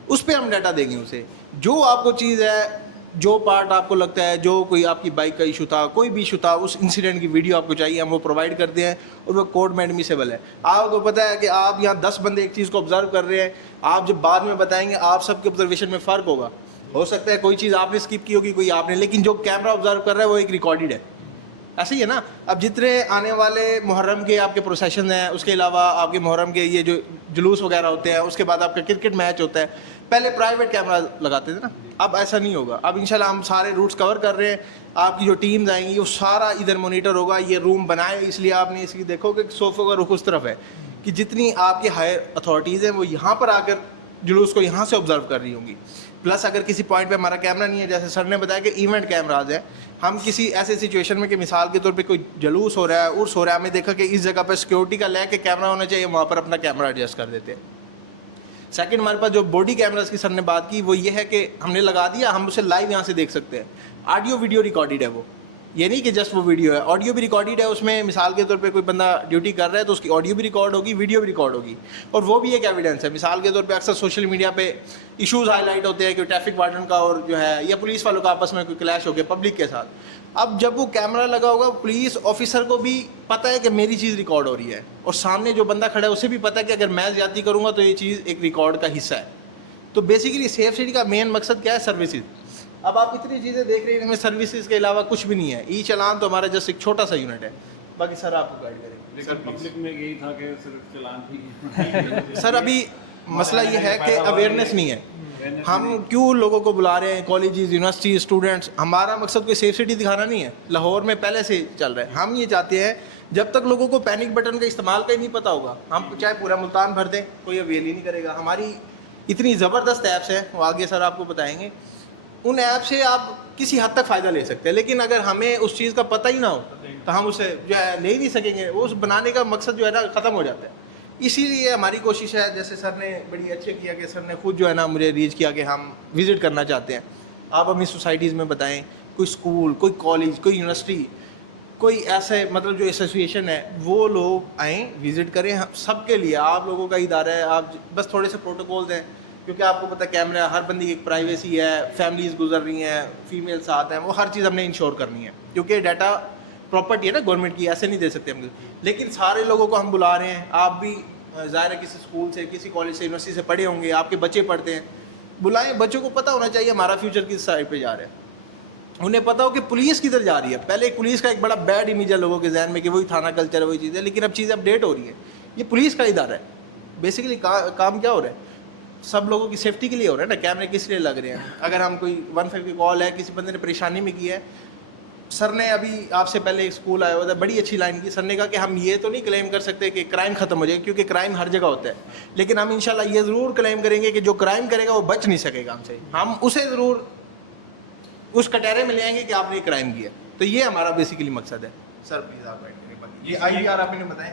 उस पर हम डाटा देंगे उसे। जो आपको चीज़ है, जो पार्ट आपको लगता है, जो कोई आपकी बाइक का इशू था, कोई भी इशू था, उस इंसिडेंट की वीडियो आपको चाहिए, हम वो प्रोवाइड करते हैं और वो कोर्ट में एडमिसिबल है। आपको पता है कि आप यहाँ 10 बंदे एक चीज़ को ऑब्जर्व कर रहे हैं, आप जब बाद में बताएंगे आप सबके ऑब्जर्वेशन में फ़र्क होगा। हो सकता है कोई चीज़ आपने स्किप की होगी, कोई आपने, लेकिन जो कैमरा ऑब्जर्व कर रहा है वो एक रिकॉर्डेड है। ऐसे ही है ना। अब जितने आने वाले मुहर्रम के आपके प्रोसेशन हैं, उसके अलावा आपके मुहर्रम के ये जो जुलूस वगैरह होते हैं, उसके बाद आपका क्रिकेट मैच होता है, पहले प्राइवेट कैमरा लगाते थे ना, अब ऐसा नहीं होगा। अब इंशाल्लाह हम सारे रूट्स कवर कर रहे हैं। आपकी जो टीम्स आएंगी वो सारा इधर मोनीटर होगा। ये रूम बनाए इसलिए आपने इसलिए देखो कि सोफ़ों का रुख उस तरफ है कि जितनी आपकी हायर अथॉरिटीज़ हैं वो यहाँ पर आकर जुलूस को यहाँ से ऑब्जर्व कर रही होंगी। प्लस अगर किसी पॉइंट पे हमारा कैमरा नहीं है, जैसे सर ने बताया कि इवेंट कैमराज हैं, हम किसी ऐसे सिचुएशन में कि मिसाल के तौर पे कोई जुलूस हो रहा है, उर्स हो रहा है, हमें देखा कि इस जगह पे सिक्योरिटी का लेके कैमरा होना चाहिए, वहाँ पर अपना कैमरा एडजस्ट कर देते हैं। सेकंड, हमारे पास जो बॉडी कैमराज की सर ने बात की वो ये है कि हमने लगा दिया, हम उसे लाइव यहाँ से देख सकते हैं। ऑडियो वीडियो रिकॉर्डेड है वो, ये नहीं कि जस्ट वो वीडियो है, ऑडियो भी रिकॉर्डेड है। उसमें मिसाल के तौर पे कोई बंदा ड्यूटी कर रहा है तो उसकी ऑडियो भी रिकॉर्ड होगी, वीडियो भी रिकॉर्ड होगी, और वो भी एक एविडेंस है। मिसाल के तौर पे अक्सर सोशल मीडिया पे इश्यूज़ हाईलाइट होते हैं कि ट्रैफिक वार्डन का और जो है या पुलिस वालों का आपस में कोई क्लैश हो गया पब्लिक के साथ। अब जब वो कैमरा लगा होगा, पुलिस ऑफिसर को भी पता है कि मेरी चीज़ रिकॉर्ड हो रही है, और सामने जो बंदा खड़ा है उसे भी पता है कि अगर मैं ज़्यादती करूँगा तो ये चीज़ एक रिकॉर्ड का हिस्सा है। तो बेसिकली सेफ सिटी का मेन मकसद क्या है? सर्विसेज। अब आप इतनी चीज़ें देख रहे हैं, इनमें सर्विसेज के अलावा कुछ भी नहीं है। ई चलान तो हमारा जस्ट एक छोटा सा यूनिट है। बाकी सर आपको गाइड करेंगे। लेकिन पब्लिक में यही था कि सिर्फ चलान थी। सर अभी मसला ये है कि अवेयरनेस नहीं है। हम क्यों लोगों को बुला रहे हैं, कॉलेजेस, यूनिवर्सिटी, स्टूडेंट्स? हमारा मकसद कोई सेफ सिटी दिखाना नहीं है, लाहौर में पहले से चल रहा है। हम ये चाहते हैं जब तक लोगों को पैनिक बटन का इस्तेमाल का ही नहीं पता होगा, हम चाहे पूरा मुल्तान भर दें, कोई अवेल ही नहीं करेगा। हमारी इतनी ज़बरदस्त ऐप्स हैं, वो आगे सर आपको बताएंगे। उन ऐप से आप किसी हद तक फ़ायदा ले सकते हैं, लेकिन अगर हमें उस चीज़ का पता ही ना हो तो हम उसे जो है ले ही नहीं सकेंगे। उस बनाने का मकसद जो है ना ख़त्म हो जाता है। इसीलिए हमारी कोशिश है, जैसे सर ने बड़ी अच्छे किया कि सर ने खुद जो है ना मुझे रीच किया कि हम विज़िट करना चाहते हैं। आप अपनी सोसाइटीज़ में बताएं, कोई स्कूल, कोई कॉलेज, कोई यूनिवर्सिटी, कोई ऐसे मतलब जो एसोसिएशन है, वो लोग आएँ, विज़िट करें। हम सबके लिए, आप लोगों का इदारा है, आप बस थोड़े से प्रोटोकॉल दें, क्योंकि आपको पता है कैमरा, हर बंदी की एक प्राइवेसी है, फैमिलीज़ गुजर रही हैं, फीमेल साथ हैं, वो हर चीज़ हमने इंश्योर करनी है, क्योंकि डाटा प्रॉपर्टी है ना गवर्नमेंट की, ऐसे नहीं दे सकते हम। लेकिन सारे लोगों को हम बुला रहे हैं। आप भी ज़ाहिर है किसी स्कूल से, किसी कॉलेज से, यूनिवर्सिटी से पढ़े होंगे, आपके बच्चे पढ़ते हैं, बुलाएं। बच्चों को पता होना चाहिए हमारा फ्यूचर किस साइड पे जा रहा है। उन्हें पता हो कि पुलिस किधर जा रही है। पहले एक पुलिस का एक बड़ा बैड इमेज है लोगों के जहन में कि वही थाना कल्चर है, वही चीज़ है, लेकिन अब चीज़ें अपडेट हो रही है। ये पुलिस का इदारा है बेसिकली। काम क्या हो रहा है, सब लोगों की सेफ्टी के लिए हो रहा है ना। कैमरे किस लिए लग रहे हैं, अगर हम कोई 15 की कॉल है, किसी बंदे ने परेशानी में की है, सर ने अभी आपसे पहले एक स्कूल आया हुआ था, बड़ी अच्छी लाइन की। सर ने कहा कि हम ये तो नहीं क्लेम कर सकते कि क्राइम ख़त्म हो जाएगा, क्योंकि क्राइम हर जगह होता है, लेकिन हम इंशाल्लाह ये ज़रूर क्लेम करेंगे कि जो क्राइम करेगा वो बच नहीं सकेगा हमसे। हम उसे ज़रूर उस कटहरे में ले आएंगे कि आपने क्राइम किया। तो ये हमारा बेसिकली मकसद है। सर प्लीज़ आप बैठ करें। बाकी ये IVR आपने बताएं।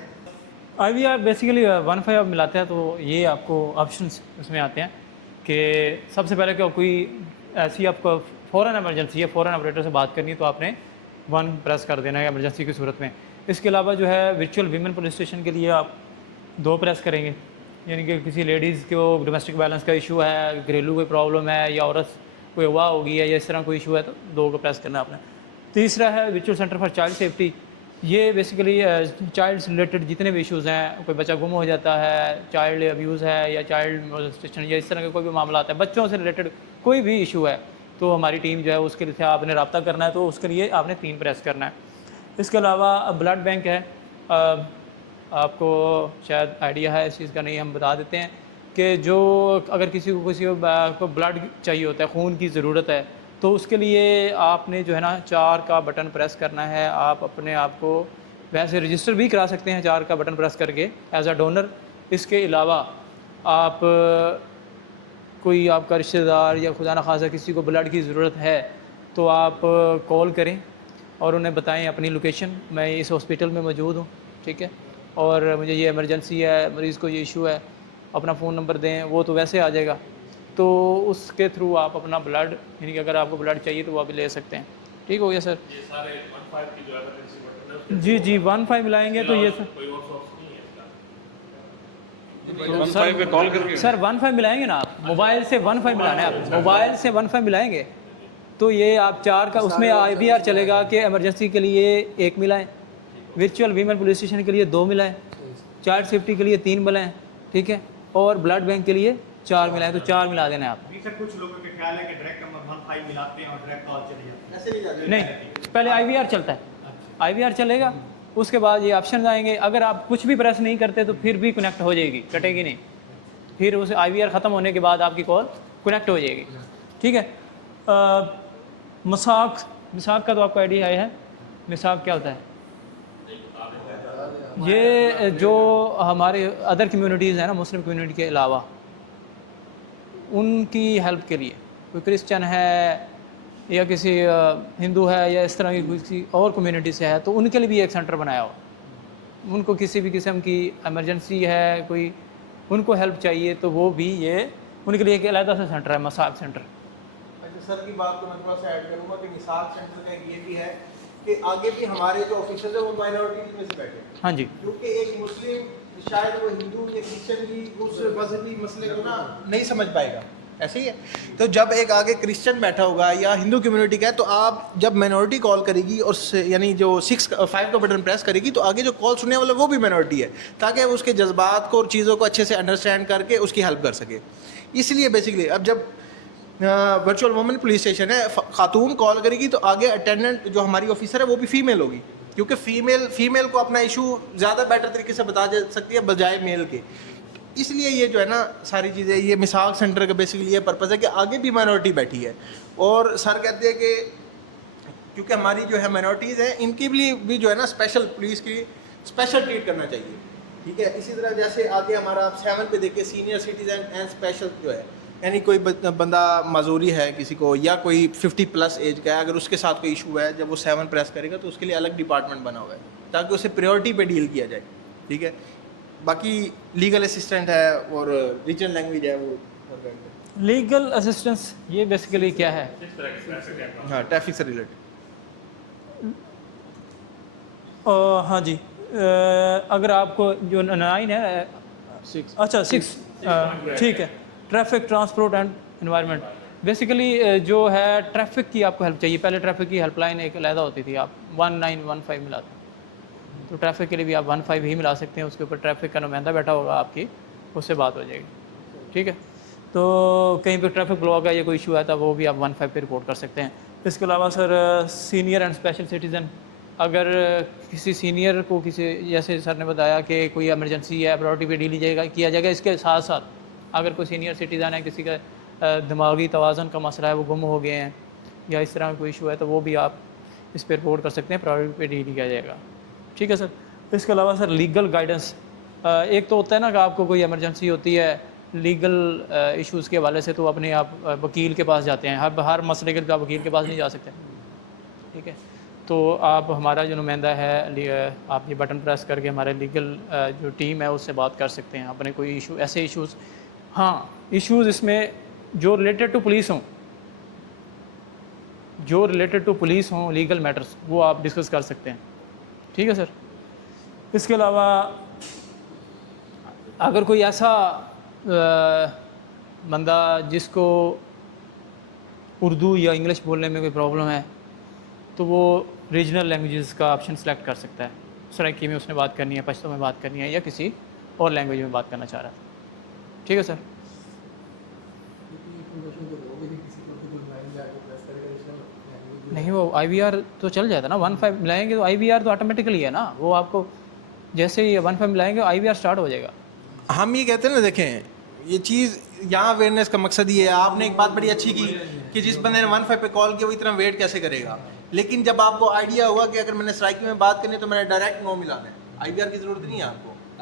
IVR बेसिकली 15 आप मिलाते हैं तो ये आपको ऑप्शंस उसमें आते हैं कि सबसे पहले क्या कोई ऐसी आपको फ़ौरन इमरजेंसी है, फ़ौरन ऑपरेटर से बात करनी है तो आपने 1 प्रेस कर देना है इमरजेंसी की सूरत में। इसके अलावा जो है वर्चुअल वीमेन पुलिस स्टेशन के लिए आप 2 प्रेस करेंगे, यानी कि किसी लेडीज़ को डोमेस्टिक वायलेंस का इशू है, घरेलू कोई प्रॉब्लम है, या औरत कोई अगवा होगी है, या इस तरह कोई इशू है तो 2 को प्रेस करना है आपने। तीसरा है virtual centre for child safety. ये बेसिकली चाइल्ड से रिलेटेड जितने भी इश्यूज़ हैं, कोई बच्चा गुम हो जाता है, चाइल्ड अब्यूज़ है, या चाइल्ड मोलेस्टेशन, या इस तरह का कोई भी मामला आता है, बच्चों से रिलेटेड कोई भी इशू है, तो हमारी टीम जो है उसके लिए आपने रब्ता करना है, तो उसके लिए आपने 3 प्रेस करना है। इसके अलावा ब्लड बैंक है, आपको शायद आइडिया है इस चीज़ का, नहीं हम बता देते हैं कि जो अगर किसी को ब्लड चाहिए होता है, खून की ज़रूरत है, तो उसके लिए आपने जो है ना 4 का बटन प्रेस करना है। आप अपने आप को वैसे रजिस्टर भी करा सकते हैं 4 का बटन प्रेस करके एज अ डोनर। इसके अलावा आप कोई आपका रिश्तेदार या खुदा न खासा किसी को ब्लड की ज़रूरत है तो आप कॉल करें और उन्हें बताएं अपनी लोकेशन, मैं इस हॉस्पिटल में मौजूद हूँ, ठीक है, और मुझे ये इमरजेंसी है, मरीज़ को ये इशू है, अपना फ़ोन नंबर दें, वो तो वैसे आ जाएगा। तो उसके थ्रू आप अपना ब्लड, यानी कि अगर आपको ब्लड चाहिए तो वो आप ले सकते हैं। ठीक हो गया सर? ये सारे 15 की जो इमरजेंसी बटन है उसके जी जी 15 मिलाएंगे तो ये सर कोई और सोर्स नहीं है इसका। तो 15 पे कॉल करके सर 15 मिलाएंगे ना आप, मोबाइल से 15 मिलाना है आप, मोबाइल से 15 मिलाएंगे तो ये आप 4 का उसमें IVR चलेगा कि इमरजेंसी के लिए 1 मिलाएं, वर्चुअल वीमेन पुलिस स्टेशन के लिए 2 मिलाएं, चाइल्ड सेफ्टी के लिए 3 मिलाएं, ठीक है, और ब्लड बैंक के लिए 4 मिलाएं, तो 4 मिला देना है आप। सर कुछ लोगों के ख्याल है कि डायरेक्ट नंबर 15 मिलाते हैं और डायरेक्ट कॉल चली जाती है। ऐसे नहीं जाते। नहीं, पहले IVR चलता है, IVR चलेगा, उसके बाद ये ऑप्शन आएंगे। अगर आप कुछ भी प्रेस नहीं करते तो फिर भी कनेक्ट हो जाएगी, कटेगी नहीं, फिर उस IVR ख़त्म होने के बाद आपकी कॉल कनेक्ट हो जाएगी, ठीक है। मिसाक का तो आपका आइडिया है, मिसाक क्या होता है? ये जो हमारे अदर कम्युनिटीज़ हैं ना, मुस्लिम कम्युनिटी के अलावा, उनकी हेल्प के लिए, कोई क्रिश्चियन है या किसी हिंदू है या इस तरह की किसी और कम्युनिटी से है, तो उनके लिए भी एक सेंटर बनाया हुआ। उनको किसी भी किस्म की इमरजेंसी है, कोई उनको हेल्प चाहिए, तो वो भी ये उनके लिए एक अलग सा सेंटर है, मिसाक सेंटर। अच्छा सर की बात को मैं थोड़ा सा ऐड करूँगा कि मिसाक सेंटर का ये भी है कि आगे भी हमारे जो ऑफिसर्स हैं वो माइनॉरिटीज में से बैठे हैं। हाँ जी, क्योंकि एक मुस्लिम शायद वो हिंदू या क्रिश्चियन की उस मजहबी मसले को ना नहीं समझ पाएगा, ऐसे ही है। तो जब एक आगे क्रिश्चियन बैठा होगा या हिंदू कम्युनिटी का है, तो आप जब माइनॉरिटी कॉल करेगी और यानी जो 5 का बटन प्रेस करेगी तो आगे जो कॉल सुनने वाला वो भी माइनॉरिटी है, ताकि वो उसके जज्बात को और चीज़ों को अच्छे से अंडरस्टैंड करके उसकी हेल्प कर सके। इसलिए बेसिकली अब जब वर्चुअल वुमेन पुलिस स्टेशन है, खातून कॉल करेगी तो आगे अटेंडेंट जो हमारी ऑफिसर है वो भी फीमेल होगी, क्योंकि फीमेल को अपना इशू ज़्यादा बेटर तरीके से बता सकती है बजाय मेल के। इसलिए ये जो है ना सारी चीज़ें, ये मिसाक सेंटर का बेसिकली ये पर्पज़ है कि आगे भी माइनॉरिटी बैठी है, और सर कहते हैं कि क्योंकि हमारी जो है माइनॉरिटीज़ हैं, इनकी भी जो है ना स्पेशल पुलिस की स्पेशल ट्रीट करना चाहिए, ठीक है। इसी तरह जैसे आगे हमारा आप 7 पे देखिए, सीनियर सिटीजन एंड स्पेशल जो है, यानी कोई बंदा मजूरी है किसी को, या कोई 50+ एज का है, अगर उसके साथ कोई इशू है, जब वो 7 प्रेस करेगा तो उसके लिए अलग डिपार्टमेंट बना हुआ है ताकि उसे प्रायोरिटी पे डील किया जाए, ठीक है। बाकी लीगल असिस्टेंट है और रीजनल लैंग्वेज है वो। लीगल असिस्टेंस ये बेसिकली क्या है? हाँ, ट्रैफिक से रिलेटेड। हाँ जी, अगर आपको जो 9 है, 6, अच्छा 6, ठीक है, traffic transport and environment. Basically जो है ट्रैफिक की आपको हेल्प चाहिए। पहले ट्रैफिक की हेल्पलाइन एक अलहदा होती थी, आप 1915 मिलाते, तो ट्रैफिक के लिए भी आप 15 ही मिला सकते हैं। उसके ऊपर ट्रैफिक का नुमाइंदा बैठा होगा आपकी, उससे बात हो जाएगी, ठीक है। तो कहीं पे ट्रैफिक ब्लॉक है या कोई इशू है तो वो भी आप 15 पे रिपोर्ट कर सकते हैं। इसके अलावा sir senior and special citizen, अगर किसी सीनियर को किसी, जैसे सर ने बताया कि कोई इमरजेंसी है, प्रायोरिटी पे डील किया जाएगा। इसके साथ साथ अगर कोई सीनियर सिटीज़न है, किसी का दिमागी तवाज़ुन का मसला है, वो गुम हो गए हैं या इस तरह का कोई इशू है, तो वो भी आप इस पर रिपोर्ट कर सकते हैं, प्रायोरिटी पे डील किया जाएगा। ठीक है सर। इसके अलावा सर लीगल गाइडेंस, एक तो होता है ना कि आपको कोई इमरजेंसी होती है लीगल इश्यूज़ के हवाले से, तो अपने आप वकील के पास जाते हैं। हर मसले के लिए आप वकील के पास नहीं जा सकते। ठीक है, तो आप हमारा जो नुमाइंदा है, आप ये बटन प्रेस करके हमारे लीगल जो टीम है उससे बात कर सकते हैं अपने कोई इशू, ऐसे इश्यूज़, हाँ इश्यूज़ इसमें जो रिलेटेड टू पुलिस हों, जो रिलेटेड टू पुलिस हों, लीगल मैटर्स, वो आप डिस्कस कर सकते हैं। ठीक है सर। इसके अलावा अगर कोई ऐसा बंदा जिसको उर्दू या इंग्लिश बोलने में कोई प्रॉब्लम है, तो वो रीजनल लैंग्वेजेस का ऑप्शन सेलेक्ट कर सकता है। सराइकी में उसने बात करनी है, पश्तो में बात करनी है, या किसी और लैंग्वेज में बात करना चाह रहा है। ठीक है सर। नहीं, वो IVR तो चल जाता ना, 1.5 मिलाएंगे तो IVR तो ऑटोमेटिकली है ना, वो आपको जैसे ही 1.5 मिलाएंगे IVR स्टार्ट हो जाएगा। हम ये कहते हैं ना, देखें ये चीज़ यहाँ अवेयरनेस का मकसद ये है। आपने एक बात बड़ी अच्छी की कि जिस बंदे ने 1.5 पे कॉल किया वो इतना वेट कैसे करेगा, लेकिन जब आपको आइडिया हुआ कि अगर मैंने स्ट्राइक में बात करनी है तो मैंने डायरेक्ट नो मिलाना है, IVR की ज़रूरत नहीं है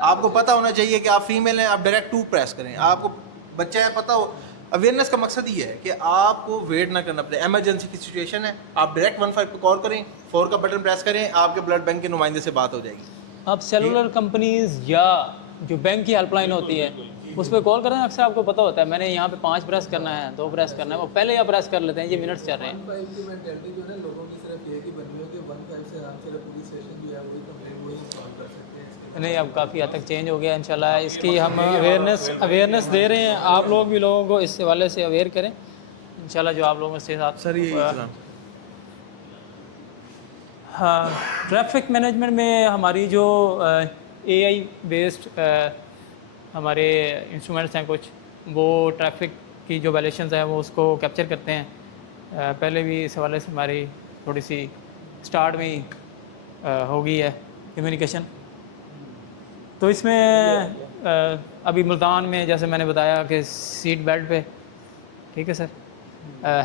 आपको पता होना चाहिए कि आप फीमेल हैं, आप डायरेक्ट 2 प्रेस करें। आपको बच्चा है पता हो, अवेयरनेस का मकसद ये है कि आपको वेट ना करना पड़े। इमरजेंसी की सिचुएशन है, आप डायरेक्ट 1.5 पे कॉल करें, 4 का बटन प्रेस करें, आपके ब्लड बैंक के नुमाइंदे से बात हो जाएगी। अब सेलुलर कंपनीज़ या जो बैंक की हेल्पलाइन होती है उस पर कॉल करें, अक्सर आपको पता होता है मैंने यहाँ पे 5 प्रेस करना है, 2 प्रेस करना है, वो पहले आप प्रेस कर लेते हैं, ये मिनट्स चल रहे हैं। 1.5 की मेंटालिटी जो है ना लोगों की सिर्फ ये की बनी हो कि 1.5 से आराम से पूरी सेशन जो है वही कंप्लेंट वही सॉल्व कर सकते हैं। नहीं, अब काफ़ी हद तक चेंज हो गया इंशाल्लाह। इसकी हम अवेयरनेस दे रहे हैं, आप लोग भी लोगों को इस हवाले से अवेयर करें इंशाल्लाह। जो आप लोगों से साथ सर ये हाँ, ट्रैफिक मैनेजमेंट में हमारी जो AI बेस्ड हमारे इंस्ट्रूमेंट्स हैं कुछ, वो ट्रैफिक की जो वायलेशंस हैं वो उसको कैप्चर करते हैं। पहले भी इस हवाले से हमारी थोड़ी सी स्टार्ट में ही हो गई है कम्युनिकेशन। तो इसमें अभी मुल्तान में जैसे मैंने बताया कि सीट बेल्ट पे, ठीक है सर,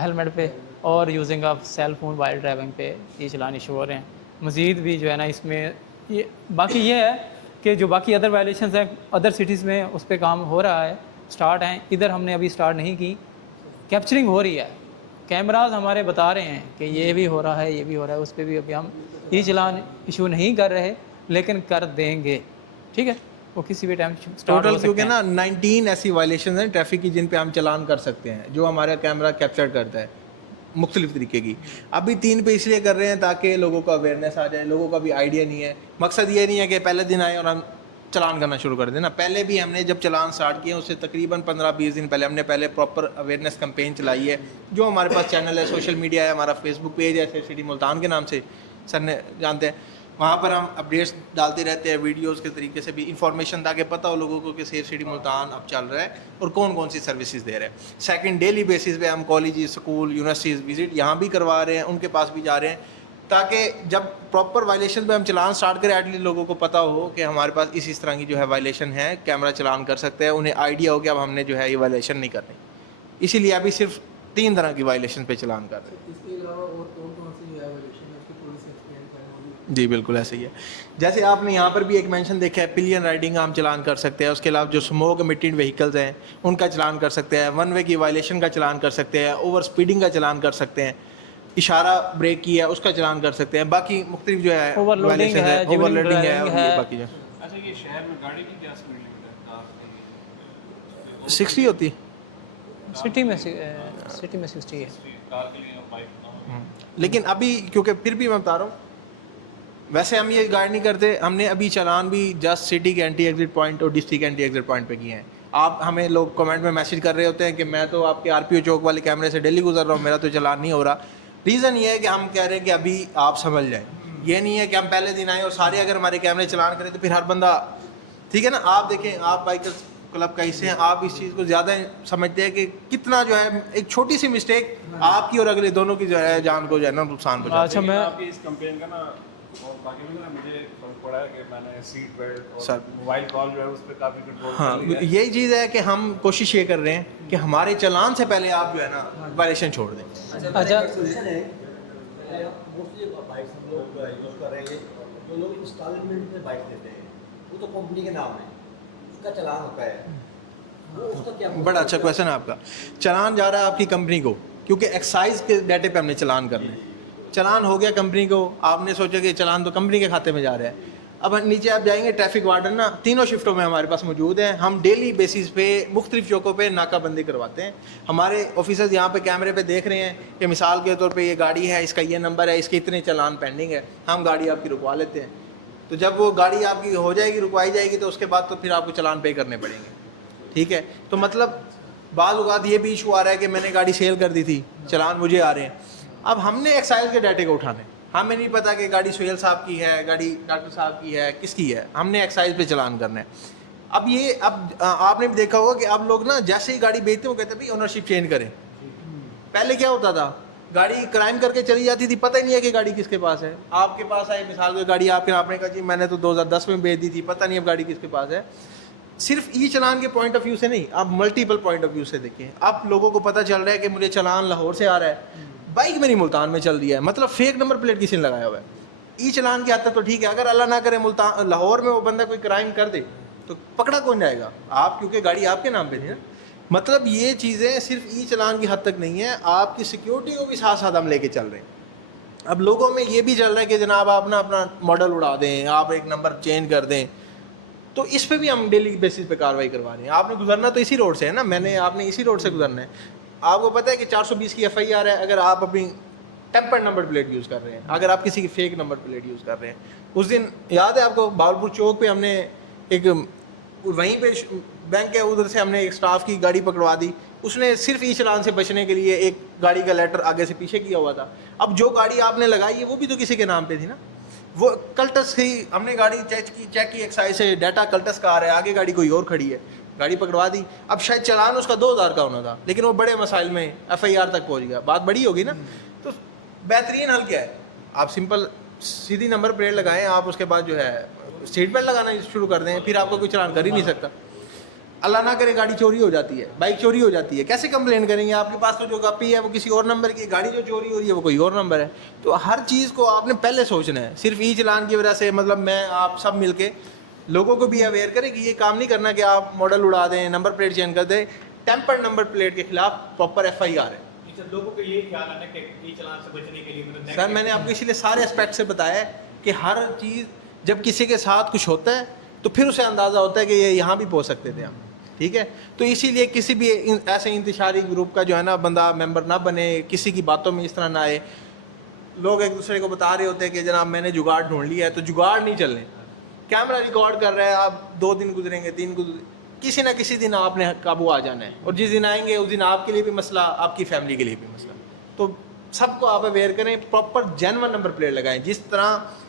हेलमेट पे और using of cell phone while driving पे ये चलान इशू हो रहे हैं। मज़ीद भी जो है ना इसमें ये बाकी ये है कि जो बाकी अदर वायलेशंस हैं अदर सिटीज़ में उस पर काम हो रहा है, स्टार्ट हैं। इधर हमने अभी स्टार्ट नहीं की, कैप्चरिंग हो रही है, कैमराज हमारे बता रहे हैं कि ये भी हो रहा है, ये भी हो रहा है। उस पर भी अभी हम ये चलान इशू नहीं कर रहे, लेकिन कर देंगे। ठीक है, वो किसी भी टाइम टोटल क्योंकि ना 19 ऐसी वायलेशन हैं ट्रैफिक की जिन पे हम चलान कर सकते हैं, जो हमारा कैमरा कैप्चर करता है मुख्तलिफ तरीके की। अभी 3 पे इसलिए कर रहे हैं ताकि लोगों को अवेयरनेस आ जाए। लोगों का भी आइडिया नहीं है, मकसद ये नहीं है कि पहले दिन आए और हम चलान करना शुरू कर दें ना। पहले भी हमने जब चलान स्टार्ट किए उससे तकरीबन 15-20 दिन पहले हमने प्रॉपर अवेयरनेस कैंपेन चलाई है। जो हमारे पास चैनल है, सोशल मीडिया है, हमारा फेसबुक पेज है सेफ सिटी मुल्तान के नाम से, सर ने जानते हैं, वहाँ पर हम अपडेट्स डालते रहते हैं वीडियोस के तरीके से भी, इंफॉर्मेशन ताकि पता हो लोगों को कि सेफ सिटी मुल्तान अब चल रहा है और कौन कौन सी सर्विसेज दे रहे हैं। सेकंड, डेली बेसिस पे हम कॉलेज, स्कूल, यूनिवर्सिटीज़ विजिट यहाँ भी करवा रहे हैं, उनके पास भी जा रहे हैं, ताकि जब प्रॉपर वायलेशन पे हम चलान स्टार्ट करें एटलीस्ट लोगों को पता हो कि हमारे पास इस तरह की जो है वायलेशन है, कैमरा चलान कर सकते हैं, उन्हें आइडिया हो कि अब हमने जो है ये वायलेशन नहीं करनी। इसीलिए अभी सिर्फ 3 तरह की वायलेशन पे चलान कर रहे हैं। इसके अलावा और कौन कौन सी वायलेशन है उसकी थोड़ी सी एक्सप्लेन करें। जी बिल्कुल ऐसे ही है। जैसे आपने यहाँ पर भी एक मेंशन देखा है, पिलियन राइडिंग हम चलान कर सकते हैं। उसके अलावा जो स्मोक एमिटेड व्हीकल्स हैं उनका चलान कर सकते हैं, 1 वे की वायलेशन का चलान कर सकते हैं, ओवर स्पीडिंग का चलान कर सकते हैं, इशारा ब्रेक की है उसका चलान कर सकते हैं, बाकी मुख्तलिफ जो है ओवरलोडिंग है, ओवरलोडिंग है, है बाकी जो। अच्छा, ये शहर में गाड़ी की क्या स्पीड लिमिट है? 60 होती है सिटी में 60 है। कार के लिए बाइक। लेकिन अभी क्योंकि फिर भी मैं बता रहा हूँ, वैसे हम ये गाइड नहीं करते। हमने अभी चलान भी जस्ट सिटी के एंटी एग्जिट पॉइंट और डिस्ट्रिक्ट के एंटी एग्जिट पॉइंट पे किए हैं। आप हमें लोग कमेंट में मैसेज कर रहे होते हैं कि मैं तो आपके RPO चौक वाले कैमरे से डेली गुजर रहा हूँ, मेरा तो चलान नहीं हो रहा। रीज़न ये है कि हम कह रहे हैं कि अभी आप समझ जाएं, ये नहीं है कि हम पहले दिन आए और सारे अगर हमारे कैमरे चलान करें तो फिर हर बंदा, ठीक है ना। आप देखें, आप बाइकर्स क्लब का हिस्से हैं, आप इस चीज़ को ज़्यादा समझते हैं कि कितना जो है एक छोटी सी मिस्टेक आपकी और अगले दोनों की जो है जान को जो है ना नुकसान पहुंचाती है। अच्छा मैं आपकी इस कंपेन का ना और बाकी भी ना मुझे फर्क पड़ा है कि मैंने सीट बेल्ट सर। और मोबाइल कॉल जो है उस पर काफ़ी कंट्रोल हाँ, कर लिया है। यही चीज़ है कि हम कोशिश ये कर रहे हैं कि हमारे चालान से पहले आप जो है ना वायलेशन छोड़ दें। अच्छा सोल्यूशन है मोस्टली बाइक्स हम लोग यूज़ कर रहे हैं, जो लोग इंस्टॉलमेंट में बाइक लेते हैं वो तो कंपनी के नाम है, उसका चालान होता है, वो उसका क्या बड़ा अच्छा क्वेश्चन है आपका। चालान जा रहा है आपकी कंपनी को, क्योंकि एक्साइज के डाटे पे हमने चालान करना है। चालान हो गया कंपनी को, आपने सोचा कि चालान तो कंपनी के खाते में जा रहा है। अब नीचे आप जाएंगे, ट्रैफिक वार्डन ना तीनों शिफ्टों में हमारे पास मौजूद हैं। हम डेली बेसिस पे मुख्तलिफ चौकों पे नाकाबंदी करवाते हैं। हमारे ऑफिसर्स यहाँ पे कैमरे पे देख रहे हैं कि मिसाल के तौर पे ये गाड़ी है, इसका ये नंबर है, इसके इतने चालान पेंडिंग है, हम गाड़ी आपकी रुकवा लेते हैं। तो जब वो गाड़ी आपकी हो जाएगी, रुकवाई जाएगी, तो उसके बाद तो फिर आपको चालान पे करने पड़ेंगे। ठीक है, तो मतलब बाज़ औक़ात ये भी इशू आ रहा है कि मैंने गाड़ी सेल कर दी थी, चालान मुझे आ रहे हैं। अब हमने एक्साइज के डाटे को उठाने, हमें नहीं पता कि गाड़ी सुहेल साहब की है, गाड़ी डॉक्टर साहब की है, किसकी है, हमने एक्साइज पे चालान करना है। अब आपने भी देखा होगा कि अब लोग ना जैसे ही गाड़ी बेचते हैं वो कहते हैं भाई ओनरशिप चेंज करें। पहले क्या होता था, गाड़ी क्राइम करके चली जाती थी, पता ही नहीं है कि गाड़ी किसके पास है। आपके पास आई मिसाल की गाड़ी, आपने कहा जी मैंने तो 2010 में बेच दी थी, पता नहीं अब गाड़ी किसके पास है। सिर्फ ई चालान के पॉइंट ऑफ व्यू से नहीं, आप मल्टीपल पॉइंट ऑफ व्यू से देखिए। अब लोगों को पता चल रहा है कि मुझे चालान लाहौर से आ रहा है, बाइक मेरी मुल्तान में चल रही है, मतलब फेक नंबर प्लेट किसी ने लगाया हुआ है। ई चालान की हद तक तो ठीक है, अगर अल्लाह ना करे मुल्तान लाहौर में वो बंदा कोई क्राइम कर दे तो पकड़ा कौन जाएगा? आप, क्योंकि गाड़ी आपके नाम पे थी ना। मतलब ये चीज़ें सिर्फ ई चालान की हद तक नहीं है, आपकी सिक्योरिटी को भी साथ साथ हम लेके चल रहे हैं। अब लोगों में ये भी चल रहा है कि जनाब आप ना अपना मॉडल उड़ा दें, आप एक नंबर चेंज कर दें, तो इस पे भी हम डेली बेसिस पे कार्रवाई करवा रहे हैं। आपने गुजरना तो इसी रोड से है ना, आपने इसी रोड से गुजरना है। आपको पता है कि 420 की FIR है अगर आप अपनी टेम्पर्ड नंबर प्लेट यूज़ कर रहे हैं, अगर आप किसी की फेक नंबर प्लेट यूज़ कर रहे हैं। उस दिन याद है आपको, बावलपुर चौक पे हमने एक, वहीं पे बैंक है, उधर से हमने एक स्टाफ की गाड़ी पकड़वा दी। उसने सिर्फ ई चालान से बचने के लिए एक गाड़ी का लेटर आगे से पीछे किया हुआ था। अब जो गाड़ी आपने लगाई है वो भी तो किसी के नाम पे थी ना। वो कल्टस ही, हमने गाड़ी चेक की एक्साइज से, डाटा कल्टस का आ रहा है, आगे गाड़ी कोई और खड़ी है, गाड़ी पकड़वा दी। अब शायद चालान उसका 2000 का होना था, लेकिन वो बड़े मसाइल में FIR तक पहुंच गया, बात बड़ी होगी ना। तो बेहतरीन हल क्या है, आप सिंपल सीधी नंबर प्लेट लगाएं, आप उसके बाद जो है सीट बेल्ट लगाना शुरू कर दें, फिर आपको कोई चालान कर ही नहीं सकता। अल्लाह ना करे गाड़ी चोरी हो जाती है, बाइक चोरी हो जाती है, कैसे कंप्लेन करेंगे? आपके पास तो जो कॉपी है वो किसी और नंबर की, गाड़ी जो चोरी हो रही है वो कोई और नंबर है। तो हर चीज़ को आपने पहले सोचना है। सिर्फ ई चालान की वजह से, मतलब मैं आप सब मिलके लोगों को भी अवेयर करें कि ये काम नहीं करना कि आप मॉडल उड़ा दें, नंबर प्लेट चेंज कर दें। टेम्पर्ड नंबर प्लेट के खिलाफ प्रॉपर FIR है। लोगों को ये ख्याल आना कि ई चालान से बचने के लिए मतलब सर मैंने आपको इसीलिए सारे एस्पेक्ट से बताया है कि हर चीज़ जब किसी के साथ कुछ होता है तो फिर उसे अंदाज़ा होता है कि ये यहाँ भी पहुँच सकते थे हम। ठीक है, तो इसीलिए किसी भी ऐसे इंतशारी ग्रुप का जो है ना बंदा मेंबर ना बने, किसी की बातों में इस तरह ना आए। लोग एक दूसरे को बता रहे होते हैं कि जनाब मैंने जुगाड़ ढूंढ लिया है, तो जुगाड़ नहीं चलने। कैमरा रिकॉर्ड कर रहा है, आप 2 दिन गुजरेंगे, 3 किसी ना किसी दिन आपने काबू आ जाना है, और जिस दिन आएंगे उस दिन आपके लिए भी मसला, आपकी फैमिली के लिए भी मसला। तो सबको आप अवेयर करें, प्रॉपर जेन्युइन नंबर प्लेट लगाएं। जिस तरह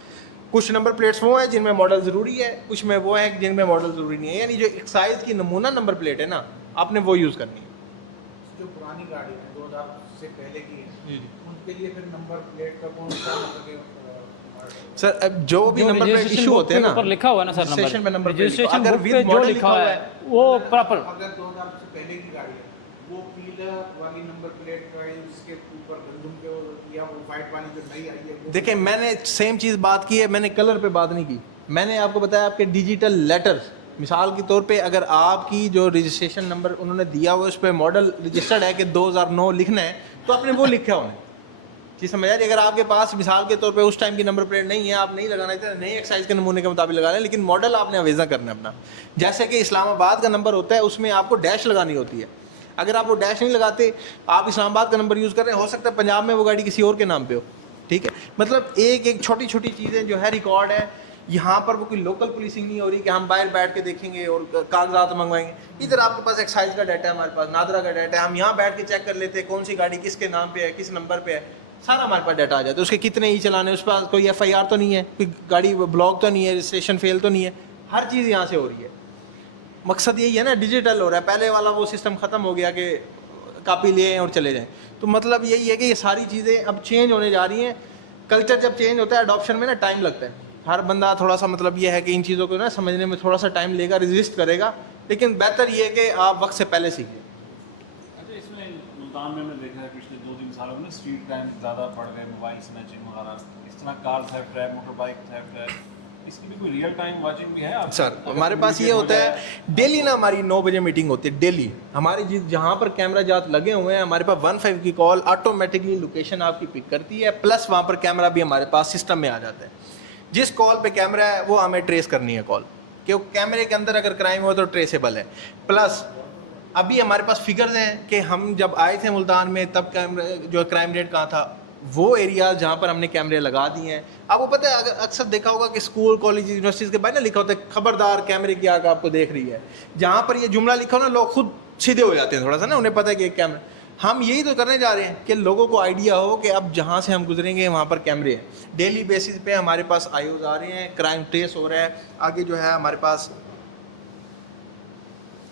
कुछ नंबर प्लेट्स वो हैं जिनमें मॉडल ज़रूरी है, कुछ में वो है जिनमें मॉडल ज़रूरी नहीं है। यानी जो एक्साइज की नमूना नंबर प्लेट है ना, आपने वो यूज़ करनी है। जो पुरानी गाड़ी है 2000 से पहले की है, उनके लिए फिर नंबर प्लेट का कौन सा सर अब जो भी नंबर प्लेट इशू होते हैं ना, ऊपर लिखा हुआ है ना सर, रजिस्ट्रेशन में नंबर प्लेट रजिस्ट्रेशन अगर बुक विद पे जो मॉडल लिखा हुआ है वो प्रॉपर। अगर 2000 से पहले की गाड़ी है, वो पीला वाली नंबर प्लेट का है, उसके ऊपर गंदुम पे, या वो वाइट वाली जो नई आई है। देखिए मैंने सेम चीज़ बात की है, मैंने कलर पे बात नहीं की। मैंने आपको बताया आपके डिजिटल लेटर, मिसाल के तौर पे अगर आपकी जो रजिस्ट्रेशन नंबर उन्होंने दिया हुआ उस पर मॉडल रजिस्टर्ड है कि 2009 लिखना है, तो आपने वो लिखा उन्हें जी, समझ आ रही। अगर आपके पास मिसाल के तौर पे उस टाइम की नंबर प्लेट नहीं है, आप नहीं लगाना चाहते, नई एक्साइज के नमूने के मुताबिक लगा लें, लेकिन मॉडल आपने अवेजा करना है अपना। जैसे कि इस्लामाबाद का नंबर होता है, उसमें आपको डैश लगानी होती है। अगर आप वो डैश नहीं लगाते, आप इस्लामाबाद का नंबर यूज़ कर रहे हैं, हो सकता है पंजाब में वो गाड़ी किसी और के नाम पे हो। ठीक है, मतलब एक एक छोटी छोटी चीज़ें जो है रिकॉर्ड है। यहाँ पर वो कोई लोकल पुलिसिंग नहीं हो रही कि हम बाहर बैठ के देखेंगे और कागजात मंगवाएंगे। इधर आपके पास एक्साइज का डाटा है, हमारे पास नादरा का डाटा है, हम यहाँ बैठ के चेक कर लेते हैं कौन सी गाड़ी किसके नाम पे है, किस नंबर पे है, सारा हमारे पास डाटा आ जाता है। उसके कितने ही चलाने, उस पर कोई FIR तो नहीं है, कोई गाड़ी ब्लॉक तो नहीं है, रजिस्ट्रेशन फेल तो नहीं है, हर चीज़ यहाँ से हो रही है। मकसद यही है ना, डिजिटल हो रहा है, पहले वाला वो सिस्टम ख़त्म हो गया कि कापी लिए और चले जाएं। तो मतलब यही है कि ये सारी चीज़ें अब चेंज होने जा रही हैं। कल्चर जब चेंज होता है अडॉप्शन में ना टाइम लगता है, हर बंदा थोड़ा सा मतलब ये है कि इन चीज़ों को ना समझने में थोड़ा सा टाइम लेगा, रेजिस्ट करेगा, लेकिन बेहतर ये है कि आप वक्त से पहले सीखें। अच्छा, इसमें मुल्तान में हमने देखा है पिछले 2-3 सालों में स्ट्रीट क्राइम ज़्यादा बढ़ गए, मोबाइल स्नैचिंग वगैरह, इस तरह कार थेफ्ट है, मोटर बाइक थेफ्ट है, इसकी भी कोई रियल टाइम वाचिंग भी है आप? सर हमारे पास ये होता है डेली ना, हमारी 9 बजे मीटिंग होती है डेली। हमारी जहाँ पर कैमरा जात लगे हुए हैं, हमारे पास 15 की कॉल ऑटोमेटिकली लोकेशन आपकी पिक करती है, प्लस वहाँ पर कैमरा भी हमारे पास सिस्टम में आ जाता है। जिस कॉल पे कैमरा है वो हमें ट्रेस करनी है कॉल, क्योंकि कैमरे के अंदर अगर क्राइम हो तो ट्रेसेबल है। प्लस अभी हमारे पास फिगर्स हैं कि हम जब आए थे मुल्तान में तब कैमरा जो क्राइम रेट कहाँ था, वो एरिया जहाँ पर हमने कैमरे लगा दिए हैं। आपको पता है, अगर अक्सर देखा होगा कि स्कूल कॉलेज यूनिवर्सिटीज़ के बाहर ना लिखा होता है खबरदार कैमरे की आग आपको देख रही है। जहाँ पर ये जुमला लिखा हो ना, लोग खुद सीधे हो जाते हैं थोड़ा सा ना, उन्हें पता है कि एक कैमरा। हम यही तो करने जा रहे हैं कि लोगों को आइडिया हो कि अब जहाँ से हम गुजरेंगे वहाँ पर कैमरे हैं। डेली बेसिस पे हमारे पास आईओज आ रहे हैं, क्राइम ट्रेस हो रहा है। आगे जो है हमारे पास,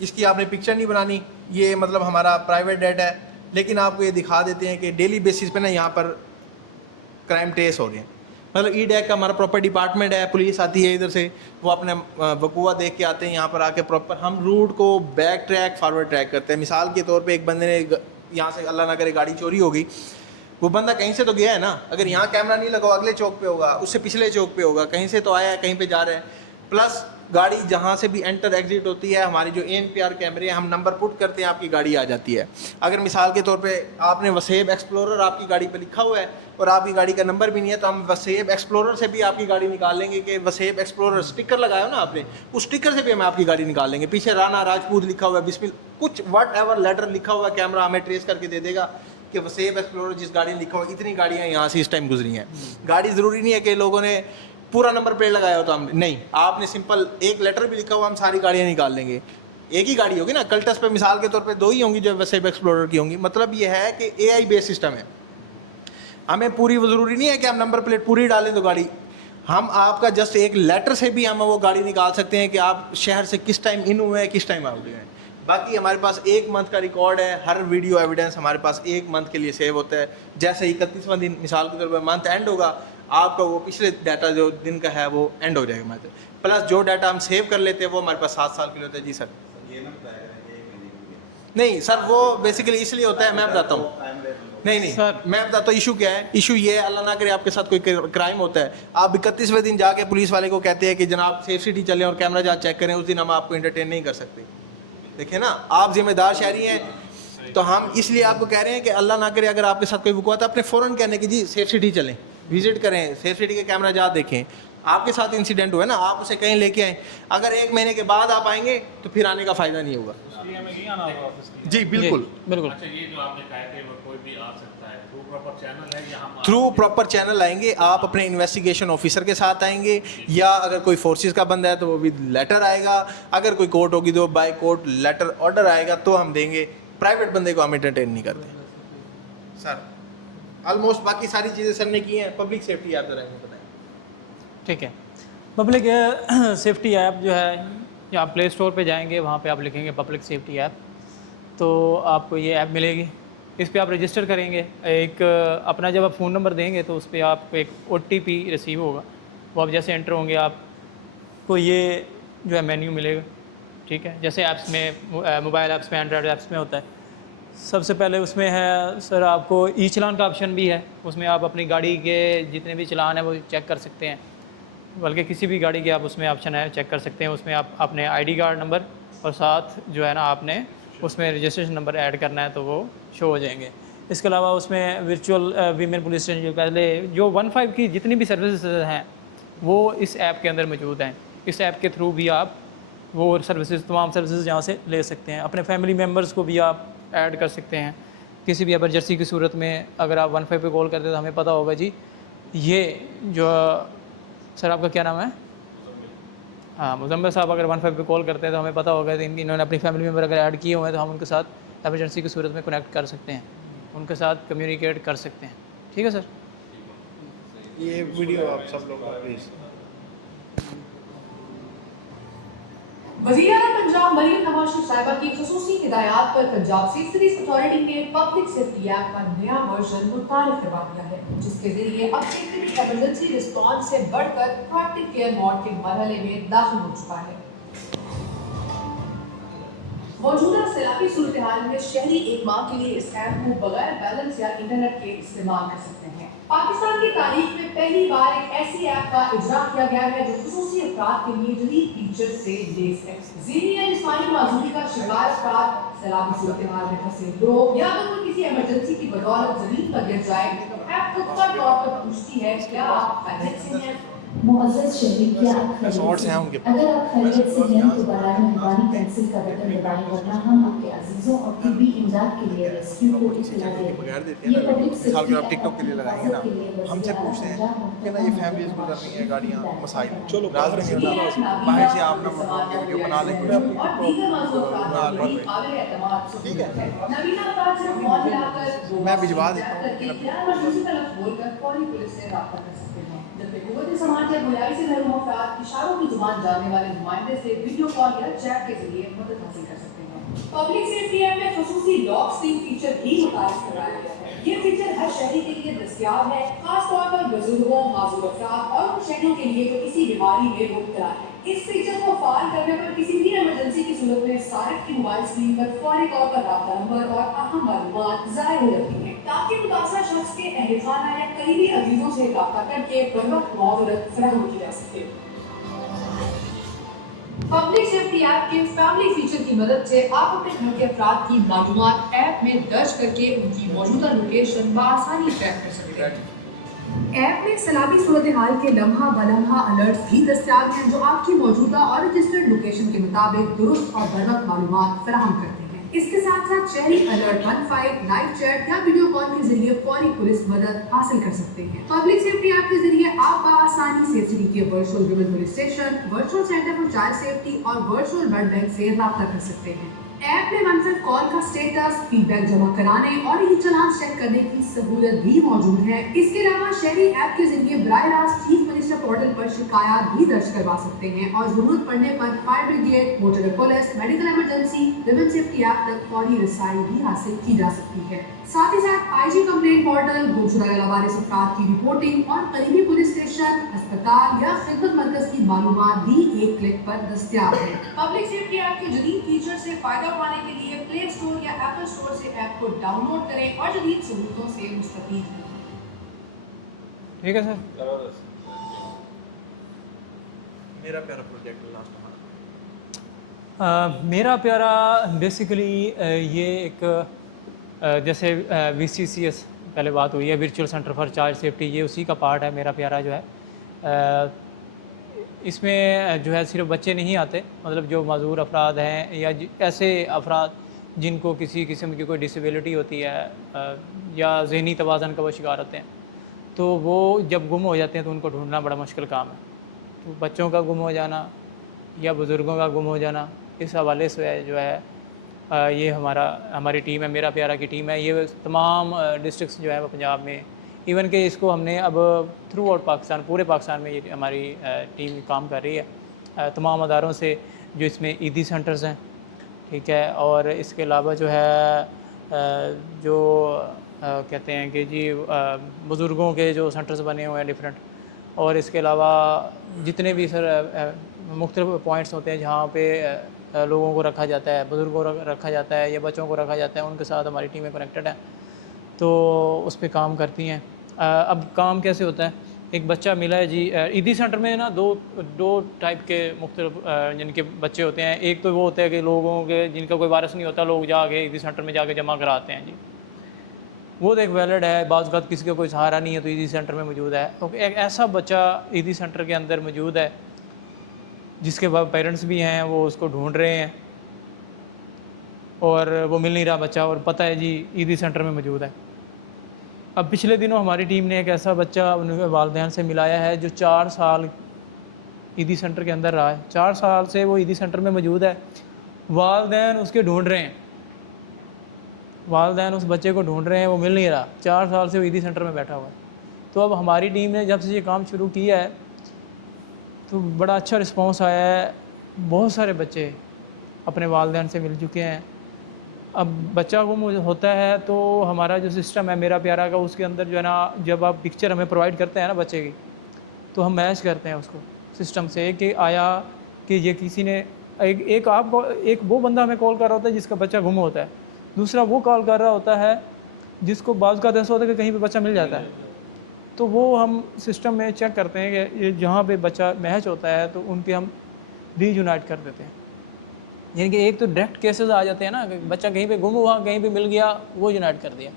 इसकी आपने पिक्चर नहीं बनानी, ये मतलब हमारा प्राइवेट डेटा है, लेकिन आपको ये दिखा देते हैं कि डेली बेसिस पे ना यहाँ पर क्राइम ट्रेस हो रहे हैं। मतलब ई डैक का हमारा प्रॉपर डिपार्टमेंट है, पुलिस आती है इधर से, वो अपने वकूआ देख के आते हैं, यहाँ पर आके प्रॉपर हम रूट को बैक ट्रैक फॉरवर्ड ट्रैक करते हैं। मिसाल के तौर पे एक बंदे ने यहाँ से अल्लाह ना करे गाड़ी चोरी हो गई, वो बंदा कहीं से तो गया है ना, अगर यहाँ कैमरा नहीं लगा अगले चौक पे होगा, उससे पिछले चौक पे होगा, कहीं से तो आया है, कहीं पे जा रहे हैं। प्लस गाड़ी जहाँ से भी एंटर एग्जिट होती है, हमारी जो ANPR कैमरे हैं, हम नंबर पुट करते हैं, आपकी गाड़ी आ जाती है। अगर मिसाल के तौर पे आपने वसेब एक्सप्लोरर आपकी गाड़ी पे लिखा हुआ है और आपकी गाड़ी का नंबर भी नहीं है, तो हम वसेब एक्सप्लोरर से भी आपकी गाड़ी निकाल लेंगे कि वसेब एक्सप्लोरर स्टिकर लगाया हो ना आपने, उस स्टिकर से भी हम आपकी गाड़ी निकाल लेंगे। पीछे राना राजपूत लिखा हुआ है, बिस्मिल कुछ वट एवर लेटर लिखा हुआ, कैमरा हमें ट्रेस करके दे देगा कि वसेब एक्सप्लोरर जिस गाड़ी में लिखा हुआ, इतनी गाड़ियाँ यहाँ से इस टाइम गुजरी हैं। गाड़ी ज़रूरी नहीं है कि लोगों ने पूरा नंबर प्लेट लगाया होता, हम नहीं, आपने सिंपल एक लेटर भी लिखा हुआ, हम सारी गाड़ियाँ निकाल लेंगे। एक ही गाड़ी होगी ना, कल्टस पे मिसाल के तौर पे 2 ही होंगी जो वसेब एक्सप्लोरर की होंगी। मतलब ये है कि AI बेस्ड सिस्टम है, हमें पूरी वो ज़रूरी नहीं है कि हम नंबर प्लेट पूरी डालें तो गाड़ी, हम आपका जस्ट एक लेटर से भी हम वो गाड़ी निकाल सकते हैं कि आप शहर से किस टाइम इन हुए हैं, किस टाइम आउट हुए हैं। बाकी हमारे पास 1 मंथ का रिकॉर्ड है, हर वीडियो एविडेंस हमारे पास 1 मंथ के लिए सेव होता है। जैसे 31वां दिन मिसाल के तौर पर मंथ एंड होगा, आपका वो पिछले डाटा जो दिन का है वो एंड हो जाएगा हमारे। प्लस जो डाटा हम सेव कर लेते हैं वो हमारे पास 7 साल के लिए होता है। जी सर, नहीं सर, वो बेसिकली इसलिए होता है, मैं बताता हूँ। नहीं सर, मैं बताता हूँ इशू क्या है। इशू ये है, अल्लाह ना करे आपके साथ कोई क्राइम होता है, आप 31वें दिन जाके पुलिस वाले को कहते हैं कि जनाब सेफ सिटी चलें और कैमरा जहाँ चेक करें, उस दिन हम आपको एंटरटेन नहीं कर सकते। देखिए ना, आप जिम्मेदार शहरी हैं, तो हम इसलिए आपको कह रहे हैं कि अल्लाह ना करे अगर आपके साथ कोई वक़्त आता है, अपने फ़ौरन कहने की जी सेफ सिटी चलें, विजिट करें, सेफ सिटी के कैमरा जहाँ देखें। आपके साथ इंसिडेंट हुआ है ना, आप उसे कहीं लेके आए, अगर 1 महीने के बाद आप आएंगे तो फिर आने का फ़ायदा नहीं होगा। जी बिल्कुल बिल्कुल। अच्छा, ये जो आपने कहा कि वो कोई भी आ सकता है, थ्रू प्रॉपर चैनल है या हम थ्रू प्रॉपर चैनल आएंगे, आप अपने इन्वेस्टिगेशन ऑफिसर के साथ आएंगे, या अगर कोई फोर्सेस का बंदा है तो वो विद लेटर आएगा, अगर कोई कोर्ट होगी तो बाय कोर्ट लेटर ऑर्डर आएगा तो हम देंगे। प्राइवेट बंदे को हम एंटरटेन नहीं करते सर। ऑलमोस्ट बाकी सारी चीज़ें सर ने की हैं। पब्लिक सेफ्टी ऐप जरा बताएं। ठीक है, पब्लिक सेफ्टी ऐप जो है, या आप प्ले स्टोर पे जाएंगे, वहाँ पे आप लिखेंगे पब्लिक सेफ्टी ऐप, तो आपको ये ऐप मिलेगी। इस पे आप रजिस्टर करेंगे, एक अपना जब आप फ़ोन नंबर देंगे तो उस पर आपको एक OTP रिसीव होगा, वो आप जैसे एंटर होंगे आपको ये जो है मेन्यू मिलेगा। ठीक है, जैसे ऐप्स में मोबाइल ऐप्स में, एंड्रॉयड ऐप्स में होता है। सबसे पहले उसमें है सर आपको ई चलान का ऑप्शन भी है, उसमें आप अपनी गाड़ी के जितने भी चलान है वो चेक कर सकते हैं, बल्कि किसी भी गाड़ी के आप उसमें ऑप्शन है चेक कर सकते हैं। उसमें आप अपने ID कार्ड नंबर और साथ जो है ना आपने उसमें रजिस्ट्रेशन नंबर ऐड करना है तो वो शो हो जाएंगे। इसके अलावा उसमें वर्चुअल वीमेन पुलिस स्टेशन, जो पहले जो 15 की जितनी भी सर्विसेज हैं वो इस ऐप के अंदर मौजूद हैं। इस ऐप के थ्रू भी आप वो सर्विसेज, तमाम सर्विसेज यहाँ से ले सकते हैं। अपने फैमिली मेम्बर्स को भी आप ऐड कर सकते हैं। किसी भी एमरजेंसी की सूरत में अगर आप 15 पे कॉल करते हैं तो हमें पता होगा जी ये जो सर आपका क्या नाम है, हाँ मुजम्मिल साहब, अगर 15 पे कॉल करते हैं तो हमें पता होगा कि इन्होंने अपनी फैमिली मेम्बर अगर ऐड किए हुए हैं तो हम उनके साथ एमरजेंसी की सूरत में कनेक्ट कर सकते हैं, उनके साथ कम्युनिकेट कर सकते हैं। ठीक है सर, ये वीडियो आप सब लोग प्लीज़ वज़ीर-ए-आला पंजाब मरीम नवाज साहिबा की ख़ुसूसी हिदायत पर पंजाब सिविल अथॉरिटी ने पब्लिक सेफ्टी एक्ट का नया वर्जन मुतारिफ करवा दिया है, जिसके जरिए अब सेक्रेटरी इमरजेंसी रिस्पॉन्स से बढ़कर प्रोएक्टिव केयर मोड के मरहले में दाखिल हो चुका है। मौजूदा सैलाबी सूरत हाल में शहरी एक माह के लिए इस ऐप को बगैर बैलेंस या इंटरनेट के इस्तेमाल कर सकते हैं। पाकिस्तान की तारीख में पहली बार एक ऐसी ऐप का इजरा किया गया है जो खुसूसी अफराद के लिए जदीद फीचर से लैस है। ज़हनी या जिस्मानी माजूरी का शिकार अफराद, सैलाबी सूरत हाल में फंसे लोग या अगर कोई किसी इमरजेंसी की बदौलत जमीन पर गिर जाए तो ऐप खुद तौर पर पूछती है क्या आप खैरियत से हैं। मुअज़्ज़ज़ शहरी, क्या आप खैरियत से हैं? अगर आप खैरियत से हैं तो बराए मेहरबानी कैंसिल का बटन दबाएं, वरना हम आपके अजीजों और तिब्बी इमदाद के लिए रेस्क्यू को इत्तला देंगे। ये पब्लिक सेफ्टी आप टिकटॉक के लिए लगाएंगे ना, हमसे पूछते हैं कि ना ये फैमिलीज गुजर रही हैं, गाड़ियाँ मसाइल, चलो राज में बाहर से आप ना वीडियो बना लें, ठीक है, मैं भिजवा देता हूँ। जबकि कुव्वत समाज या बुराई से महरूम अफराद इशारों की जुबान जानने वाले नुमाइंदे से वीडियो कॉल या चैट के जरिए मदद हासिल कर सकते हैं। पब्लिक सेफ्टी ऐप में खुसूसी लॉक स्क्रीन फीचर भी मुतारिफ कराया गया है। ये फीचर हर शहरी के लिए दस्तयाब है, खास तौर पर बुजुर्गों, माजूर अफराद और उन शहरों के लिए जो किसी बीमारी में मुब्तला है। इस फीचर को फाल करने पर किसी भी इमरजेंसी की सूरत में सारिफ की मोबाइल स्क्रीन पर फौरी तौर पर राब्ता नंबर और अहम मालूमात ज़ाहिर हो जाती हैं, ताकि मुतासरा शख्स के अहल खाना या करीबी अजीजों से राब्ता करके बरवक्त मुआवरत फराहम की जा सके। पब्लिक सेफ्टी ऐप के फैमिली फीचर की मदद से आप अपने घर के अफराद की मालूमात ऐप में दर्ज करके उनकी मौजूदा लोकेशन बआसानी ट्रैक कर सकते हैं। ऐप में सैलाबी सूरत हाल के लम्हा बलम्हा अलर्ट भी दस्तियाब हैं, जो आपकी मौजूदा और रजिस्टर्ड लोकेशन के मुताबिक दुरुस्त और बरवक्त मालूमात फराहम करते हैं। इसके साथ साथ शहरी अलर्ट 15, लाइव चैट या वीडियो कॉल के जरिए फौरी पुलिस मदद हासिल कर सकते हैं। पब्लिक सेफ्टी ऐप के जरिए आप बआसानी सेफ सिटी के virtual women police station, virtual centre for child safety और वर्चुअल ब्लड बैंक से राब्ता कर सकते हैं। ऐप में मनफिल कॉल का स्टेटस, फीडबैक जमा कराने और ई चालान चेक करने की सहूलत भी मौजूद है। इसके अलावा शहरी ऐप के जरिए बराह रास्त चीफ मिनिस्टर पोर्टल पर शिकायत भी दर्ज करवा सकते हैं और जरूरत पड़ने पर fire brigade, motor police, medical emergency, women safety app तक फौरी रसाई भी हासिल की जा सकती है। साथ ही साथ IG कंप्लेंट पोर्टल, गुमशुदा या लावारिस अफराद की रिपोर्टिंग और करीबी पुलिस स्टेशन, अस्पताल या खिदमत मरकज की मालूमात भी एक क्लिक पर दस्तयाब है। पब्लिक सेफ्टी ऐप के जदीद फीचर से फायदा उठाने के लिए प्ले स्टोर या एप्पल स्टोर से ऐप को डाउनलोड करें और जदीद सहूलतों से मुस्तफीद हों। ठीक है सर। मेरा प्यारा प्रोजेक्ट लास्ट मेरा प्यारा बेसिकली ये एक जैसे VCCS पहले बात हुई है, virtual centre for child safety, ये उसी का पार्ट है। मेरा प्यारा जो है इसमें जो है सिर्फ बच्चे नहीं आते, मतलब जो माजूर अफराद हैं या ऐसे अफराद जिनको किसी किस्म की कोई डिसेबिलिटी होती है या ज़हनी तवाज़न का वो शिकार होते हैं, तो वो जब गुम हो जाते हैं तो उनको ढूंढना बड़ा मुश्किल काम है। तो बच्चों का गुम हो जाना या बुज़ुर्गों का गुम हो जाना, इस हवाले से जो है ये हमारी टीम है, मेरा प्यारा की टीम है। ये तमाम डिस्ट्रिक्ट्स जो है वो पंजाब में, इवन कि इसको हमने अब थ्रू आउट पाकिस्तान, पूरे पाकिस्तान में ये हमारी टीम काम कर रही है तमाम अदारों से जो इसमें ईदी सेंटर्स हैं, ठीक है। और इसके अलावा जो है जो कहते हैं कि जी बुज़ुर्गों के जो सेंटर्स बने हुए हैं डिफरेंट, और इसके अलावा जितने भी सर मुख्तलिफ पॉइंट्स होते हैं जहाँ पे लोगों को रखा जाता है, बुज़ुर्गों को रखा जाता है या बच्चों को रखा जाता है, उनके साथ हमारी टीमें कनेक्टेड हैं, तो उस पर काम करती हैं। अब काम कैसे होता है, एक बच्चा मिला है जी ईदी सेंटर में ना दो टाइप के मुख्तलिफ जिनके बच्चे होते हैं। एक तो वो होता है कि लोगों के जिनका कोई वारिस नहीं होता, लोग जाके ईदी सेंटर में जाके जमा कराते हैं जी, वो तो एक वैलिड है। बाज़ वक़्त किसी का कोई सहारा नहीं है तो ईदी सेंटर में मौजूद है। तो एक ऐसा बच्चा ईदी सेंटर के अंदर मौजूद है जिसके पेरेंट्स भी हैं, वो उसको ढूंढ रहे हैं और वो मिल नहीं रहा बच्चा, और पता है जी ईदी सेंटर में मौजूद है। अब पिछले दिनों हमारी टीम ने एक ऐसा बच्चा उनके वालिदैन से मिलाया है जो 4 साल ईदी सेंटर के अंदर रहा है। 4 साल से वो ईदी सेंटर में मौजूद है, वालिदैन उसके ढूंढ रहे हैं, वालिदैन उस बच्चे को ढूंढ रहे हैं, वो मिल नहीं रहा। 4 साल से वो ईदी सेंटर में बैठा हुआ है। तो अब हमारी टीम ने जब से ये काम शुरू किया है तो बड़ा अच्छा रिस्पांस आया है बहुत सारे बच्चे अपने वालिदैन से मिल चुके हैं। अब बच्चा गुम होता है तो हमारा जो सिस्टम है मेरा प्यारा का, उसके अंदर जो है ना, जब आप पिक्चर हमें प्रोवाइड करते हैं ना बच्चे की, तो हम मैच करते हैं उसको सिस्टम से कि आया कि ये किसी ने एक वो बंदा हमें कॉल कर रहा होता है जिसका बच्चा गुम होता है, दूसरा वो कॉल कर रहा होता है जिसको बाज़ का ऐसा होता है कि कहीं पे बच्चा मिल जाता है। तो वो हम सिस्टम में चेक करते हैं कि ये जहाँ पे बच्चा मैच होता है तो उनके हम रीयूनाइट कर देते हैं। यानी कि एक तो डायरेक्ट केसेस आ जाते हैं ना कि बच्चा कहीं पे गुम हुआ, कहीं पे मिल गया, वो यूनाइट कर दिया।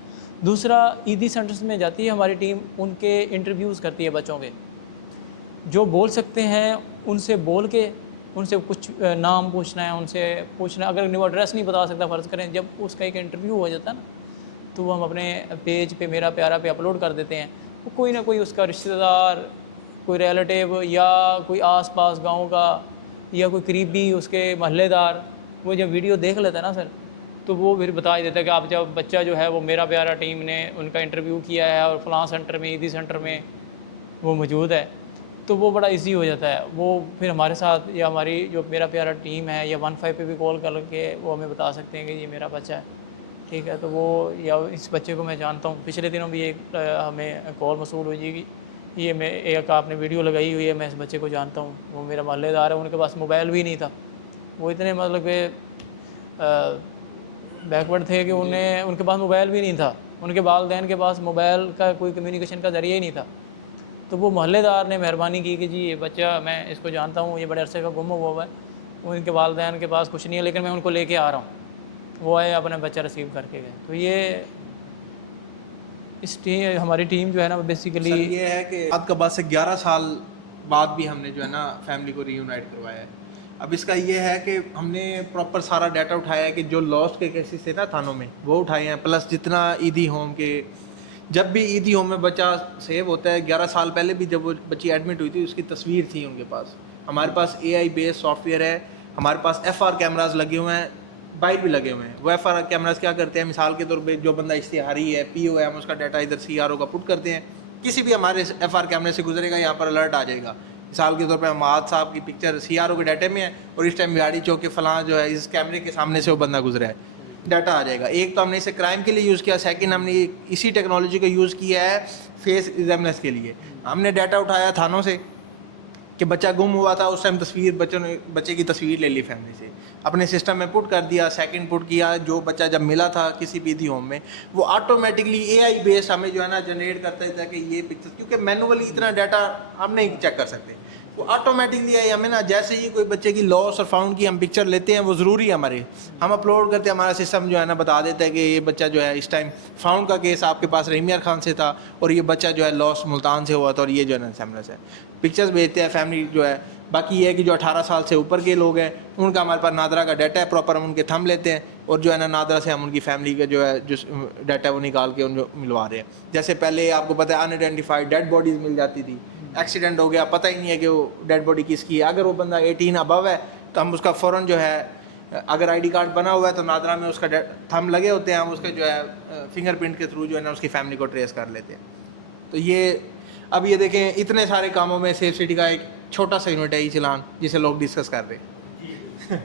दूसरा ईदी सेंटर्स में जाती है हमारी टीम, उनके इंटरव्यूज़ करती है बच्चों के, जो बोल सकते हैं उनसे बोल के उनसे कुछ नाम पूछना है, उनसे पूछना, अगर वो एड्रेस नहीं बता सकता फ़र्ज़ करें, जब उसका एक इंटरव्यू हो जाता है ना, तो वो हम अपने पेज पे मेरा प्यारा पे अपलोड कर देते हैं। वो कोई ना कोई उसका रिश्तेदार, कोई रिलेटिव या कोई आस-पास गाँव का या कोई करीबी उसके महल्लेदार, वो जब वीडियो देख लेता है ना सर, तो वो फिर बता ही देता है कि आप जब बच्चा जो है वो मेरा प्यारा टीम ने उनका इंटरव्यू किया है और फ़लाँ सेंटर में, ईदी सेंटर में वो मौजूद है। तो वो बड़ा इजी हो जाता है। वो फिर हमारे साथ या हमारी जो मेरा प्यारा टीम है या 15 पे भी कॉल करके वो हमें बता सकते हैं कि ये मेरा बच्चा है, ठीक है। तो वो या इस बच्चे को मैं जानता हूँ, पिछले दिनों भी एक हमें कॉल मसूल हुई कि ये मैं एक आपने वीडियो लगाई हुई है, मैं इस बच्चे को जानता हूँ, वो मेरा मोहल्लेदार है, उनके पास मोबाइल भी नहीं था, वो इतने मतलब कि बैकवर्ड थे कि उनके पास मोबाइल भी नहीं था, उनके वालिदैन के पास मोबाइल का कोई कम्युनिकेशन का ज़रिया ही नहीं था। तो वो मोहल्लेदार ने मेहरबानी की कि जी ये बच्चा मैं इसको जानता हूँ, ये बड़े अरसे का गुम हुआ है, उनके वालिदैन के पास कुछ नहीं है, लेकिन मैं उनको लेके आ रहा हूँ। वो आए, अपना बच्चा रिसीव करके गए। तो ये हमारी टीम जो है ना बेसिकली ये है कि आज का बाद से 11 साल बाद भी हमने जो है ना फैमिली को रीयूनाइट करवाया है। अब इसका ये है कि हमने प्रॉपर सारा डाटा उठाया है कि जो लॉस्ट के केसेस थे ना थानों में, वो उठाए हैं, प्लस जितना ईदी होम के, जब भी ईदी होम में बच्चा सेव होता है, 11 साल पहले भी जब वो बच्ची एडमिट हुई थी उसकी तस्वीर थी उनके पास। हमारे पास AI बेस्ड सॉफ्टवेयर है, हमारे पास FR कैमराज लगे हुए हैं, बाइट भी लगे हुए हैं। वो FR कैमराज क्या करते हैं, मिसाल के तौर पे जो बंदा इश्तिहारी है, PO है, हम उसका डाटा इधर CRO का पुट करते हैं, किसी भी हमारे FR कैमरे से गुजरेगा, यहाँ पर अलर्ट आ जाएगा। मिसाल के तौर पे महाद साहब की पिक्चर CRO के डाटे में है और इस टाइम बिहाड़ी चौक के फलां जो है इस कैमरे के सामने से वो बंदा गुजरा है, डाटा आ जाएगा। एक तो हमने इसे क्राइम के लिए यूज़ किया, सेकंड हमने इसी टेक्नोलॉजी का यूज़ किया है फेस एग्जामिनेशन के लिए। हमने डाटा उठाया थानों से कि बच्चा गुम हुआ था, उस टाइम बच्चे की तस्वीर ले ली फैमिली से, अपने सिस्टम में पुट कर दिया, सेकंड पुट किया, जो बच्चा जब मिला था किसी भी ईदी होम में, वो ऑटोमेटिकली AI बेस्ड हमें जो है ना जनरेट करता था कि ये पिक्चर, क्योंकि मैनुअली इतना डाटा हम नहीं चेक कर सकते, वो ऑटोमेटिकली हमें ना जैसे ही कोई बच्चे की लॉस और फाउंड की हम पिक्चर लेते हैं, वो ज़रूरी है हमारे, हम अपलोड करते हैं, हमारा सिस्टम जो है ना बता देता है कि ये बच्चा जो है इस टाइम फाउंड का केस आपके पास रहीम यार खान से था और ये बच्चा जो है लॉस मुल्तान से हुआ था और ये जो है ना सैमरस है। पिक्चर्स भेजते हैं फैमिली जो है। बाकी ये है कि जो 18 साल से ऊपर के लोग हैं उनका हमारे पास नादरा का डाटा है, प्रॉपर हम उनके थंब लेते हैं और जो है ना नादरा से हम उनकी फैमिली का जो है जो डाटा वो निकाल के उनको मिलवा रहे हैं। जैसे पहले आपको पता है अनआइडेंटिफाइड डेड बॉडीज़ मिल जाती थी, एक्सीडेंट हो गया, पता ही नहीं है कि वो डेड बॉडी किसकी है। अगर वो बंदा 18 अबव है तो हम उसका फ़ौरन जो है, अगर ID कार्ड बना हुआ है तो नादरा में उसका थंब लगे होते हैं, हम उसके जो है फिंगरप्रिंट के थ्रू जो है ना उसकी फैमिली को ट्रेस कर लेते हैं। तो ये अब ये देखें, इतने सारे कामों में सेफ सिटी का एक छोटा सा यूनिट है ई-चलान, जिसे लोग डिस्कस कर रहे हैं।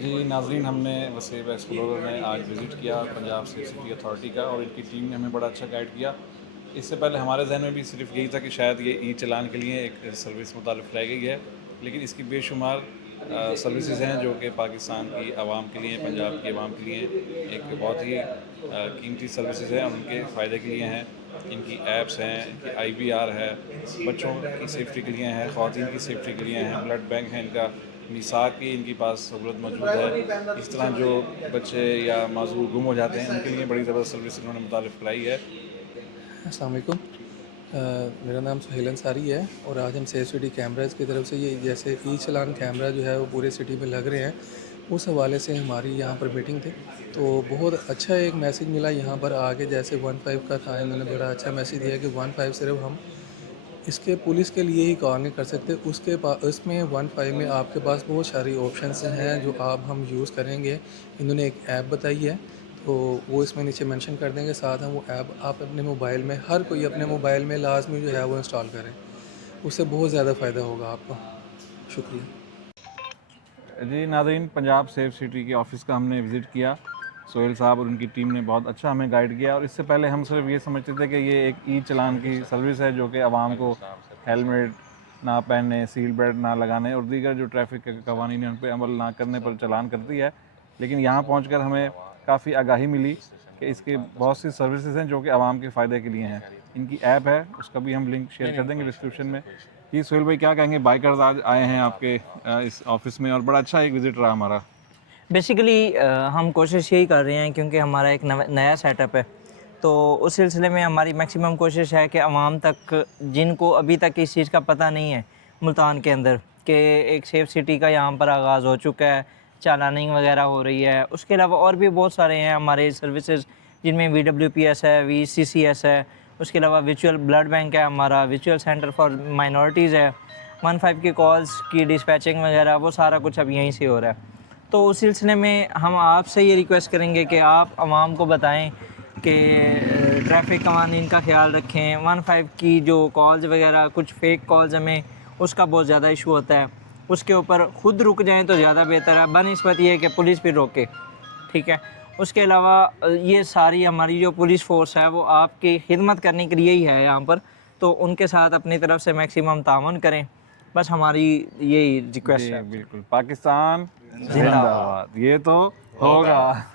जी नाजरीन, हमने वसेब एक्सप्लोरर में आज विज़िट किया पंजाब सेफ सिटी अथॉरिटी का और इनकी टीम ने हमें बड़ा अच्छा गाइड किया। इससे पहले हमारे जहन में भी सिर्फ यही था कि शायद ये ई-चलान के लिए एक सर्विस मुताल्लिक़ लाई गई है, लेकिन इसकी बेशुमार सर्विसेज हैं जो कि पाकिस्तान की आवाम के लिए, पंजाब की आवाम के लिए एक बहुत ही कीमती सर्विसेज हैं और उनके फ़ायदे के लिए हैं। इनकी ऐप्स हैं, इनकी IVR है, बच्चों की सेफ्टी के लिए है, ख़वातीन की सेफ्टी के लिए हैं, ब्लड बैंक है इनका, निसाक की इनकी पास सहूलत मौजूद है। इस तरह जो बच्चे या माजूर गुम हो जाते हैं उनके लिए बड़ी ज़बरदस्त सर्विस इन्होंने मुताल्लिक़ लाई है। अस्सलाम वालेकुम, मेरा नाम सुहेल अंसारी है और आज हम सेफ सिटी कैमराज़ की तरफ से ये जैसे ई-चलान कैमरा जो है वो पूरे सिटी में लग रहे हैं, उस हवाले से हमारी यहाँ पर मीटिंग थी। तो बहुत अच्छा एक मैसेज मिला यहाँ पर आके, जैसे 15 का था, इन्होंने बड़ा अच्छा मैसेज दिया कि 15 सिर्फ हम इसके पुलिस के लिए ही कॉल नहीं कर सकते, उसमें 15 में आपके पास बहुत सारी ऑप्शंस हैं जो आप हम यूज़ करेंगे। इन्होंने एक ऐप बताई है तो वो इसमें नीचे मेंशन कर देंगे, साथ हम वो ऐप आप अपने मोबाइल में, हर कोई अपने मोबाइल में लाजमी जो है वो इंस्टॉल करें, उससे बहुत ज़्यादा फ़ायदा होगा आपको। शुक्रिया। जी नाज़रीन, पंजाब सेफ सिटी के ऑफ़िस का हमने विज़िट किया। सोहेल साहब और उनकी टीम ने बहुत अच्छा हमें गाइड किया, और इससे पहले हम सिर्फ ये समझते थे कि ये एक ई चलान की सर्विस है जो कि आवाम को हेलमेट ना पहनने, सीट बेल्ट ना लगाने और दीगर जो ट्रैफिक के कवानीन हैं उन पर अमल ना करने पर चालान करती है। लेकिन यहाँ पहुँचकर हमें काफ़ी आगाही मिली कि इसके बहुत सी सर्विसेज हैं जो कि आवाम के फ़ायदे के लिए हैं। इनकी ऐप है, उसका भी हम लिंक शेयर कर देंगे डिस्क्रिप्शन में। जी सोहेल भाई, क्या कहेंगे? बाइकर्स आज आए हैं आपके इस ऑफ़िस में और बड़ा अच्छा एक विज़िट रहा हमारा। बेसिकली हम कोशिश यही कर रहे हैं क्योंकि हमारा एक नया सेटअप है, तो उस सिलसिले में हमारी मैक्सिमम कोशिश है कि आवाम तक, जिनको अभी तक इस चीज़ का पता नहीं है मुल्तान के अंदर कि एक सेफ सिटी का यहाँ पर आगाज़ हो चुका है, चालानिंग वगैरह हो रही है। उसके अलावा और भी बहुत सारे हैं हमारे सर्विसेज, जिनमें VWPS है, VCCS है, उसके अलावा वर्चुअल ब्लड बैंक है हमारा, वर्चुअल सेंटर फॉर माइनॉरिटीज़ है, 15 की कॉल्स की डिस्पैचिंग वगैरह, वो सारा कुछ अब यहीं से हो रहा है। तो उस सिलसिले में हम आपसे ये रिक्वेस्ट करेंगे कि आप आवाम को बताएं कि ट्रैफिक कवानीन का ख्याल रखें। 15 की जो कॉल्स वगैरह, कुछ फेक कॉल्स हमें उसका बहुत ज़्यादा इशू होता है, उसके ऊपर ख़ुद रुक जाएं तो ज़्यादा बेहतर है, बनिस्बत ये है कि पुलिस भी रोके, ठीक है। उसके अलावा ये सारी हमारी जो पुलिस फ़ोर्स है वो आपकी खिदमत करने के लिए ही है यहाँ पर, तो उनके साथ अपनी तरफ से मैक्सिमम तावन करें, बस हमारी यही रिक्वेस्ट है। बिल्कुल, पाकिस्तान जिंदाबाद, ये तो होगा।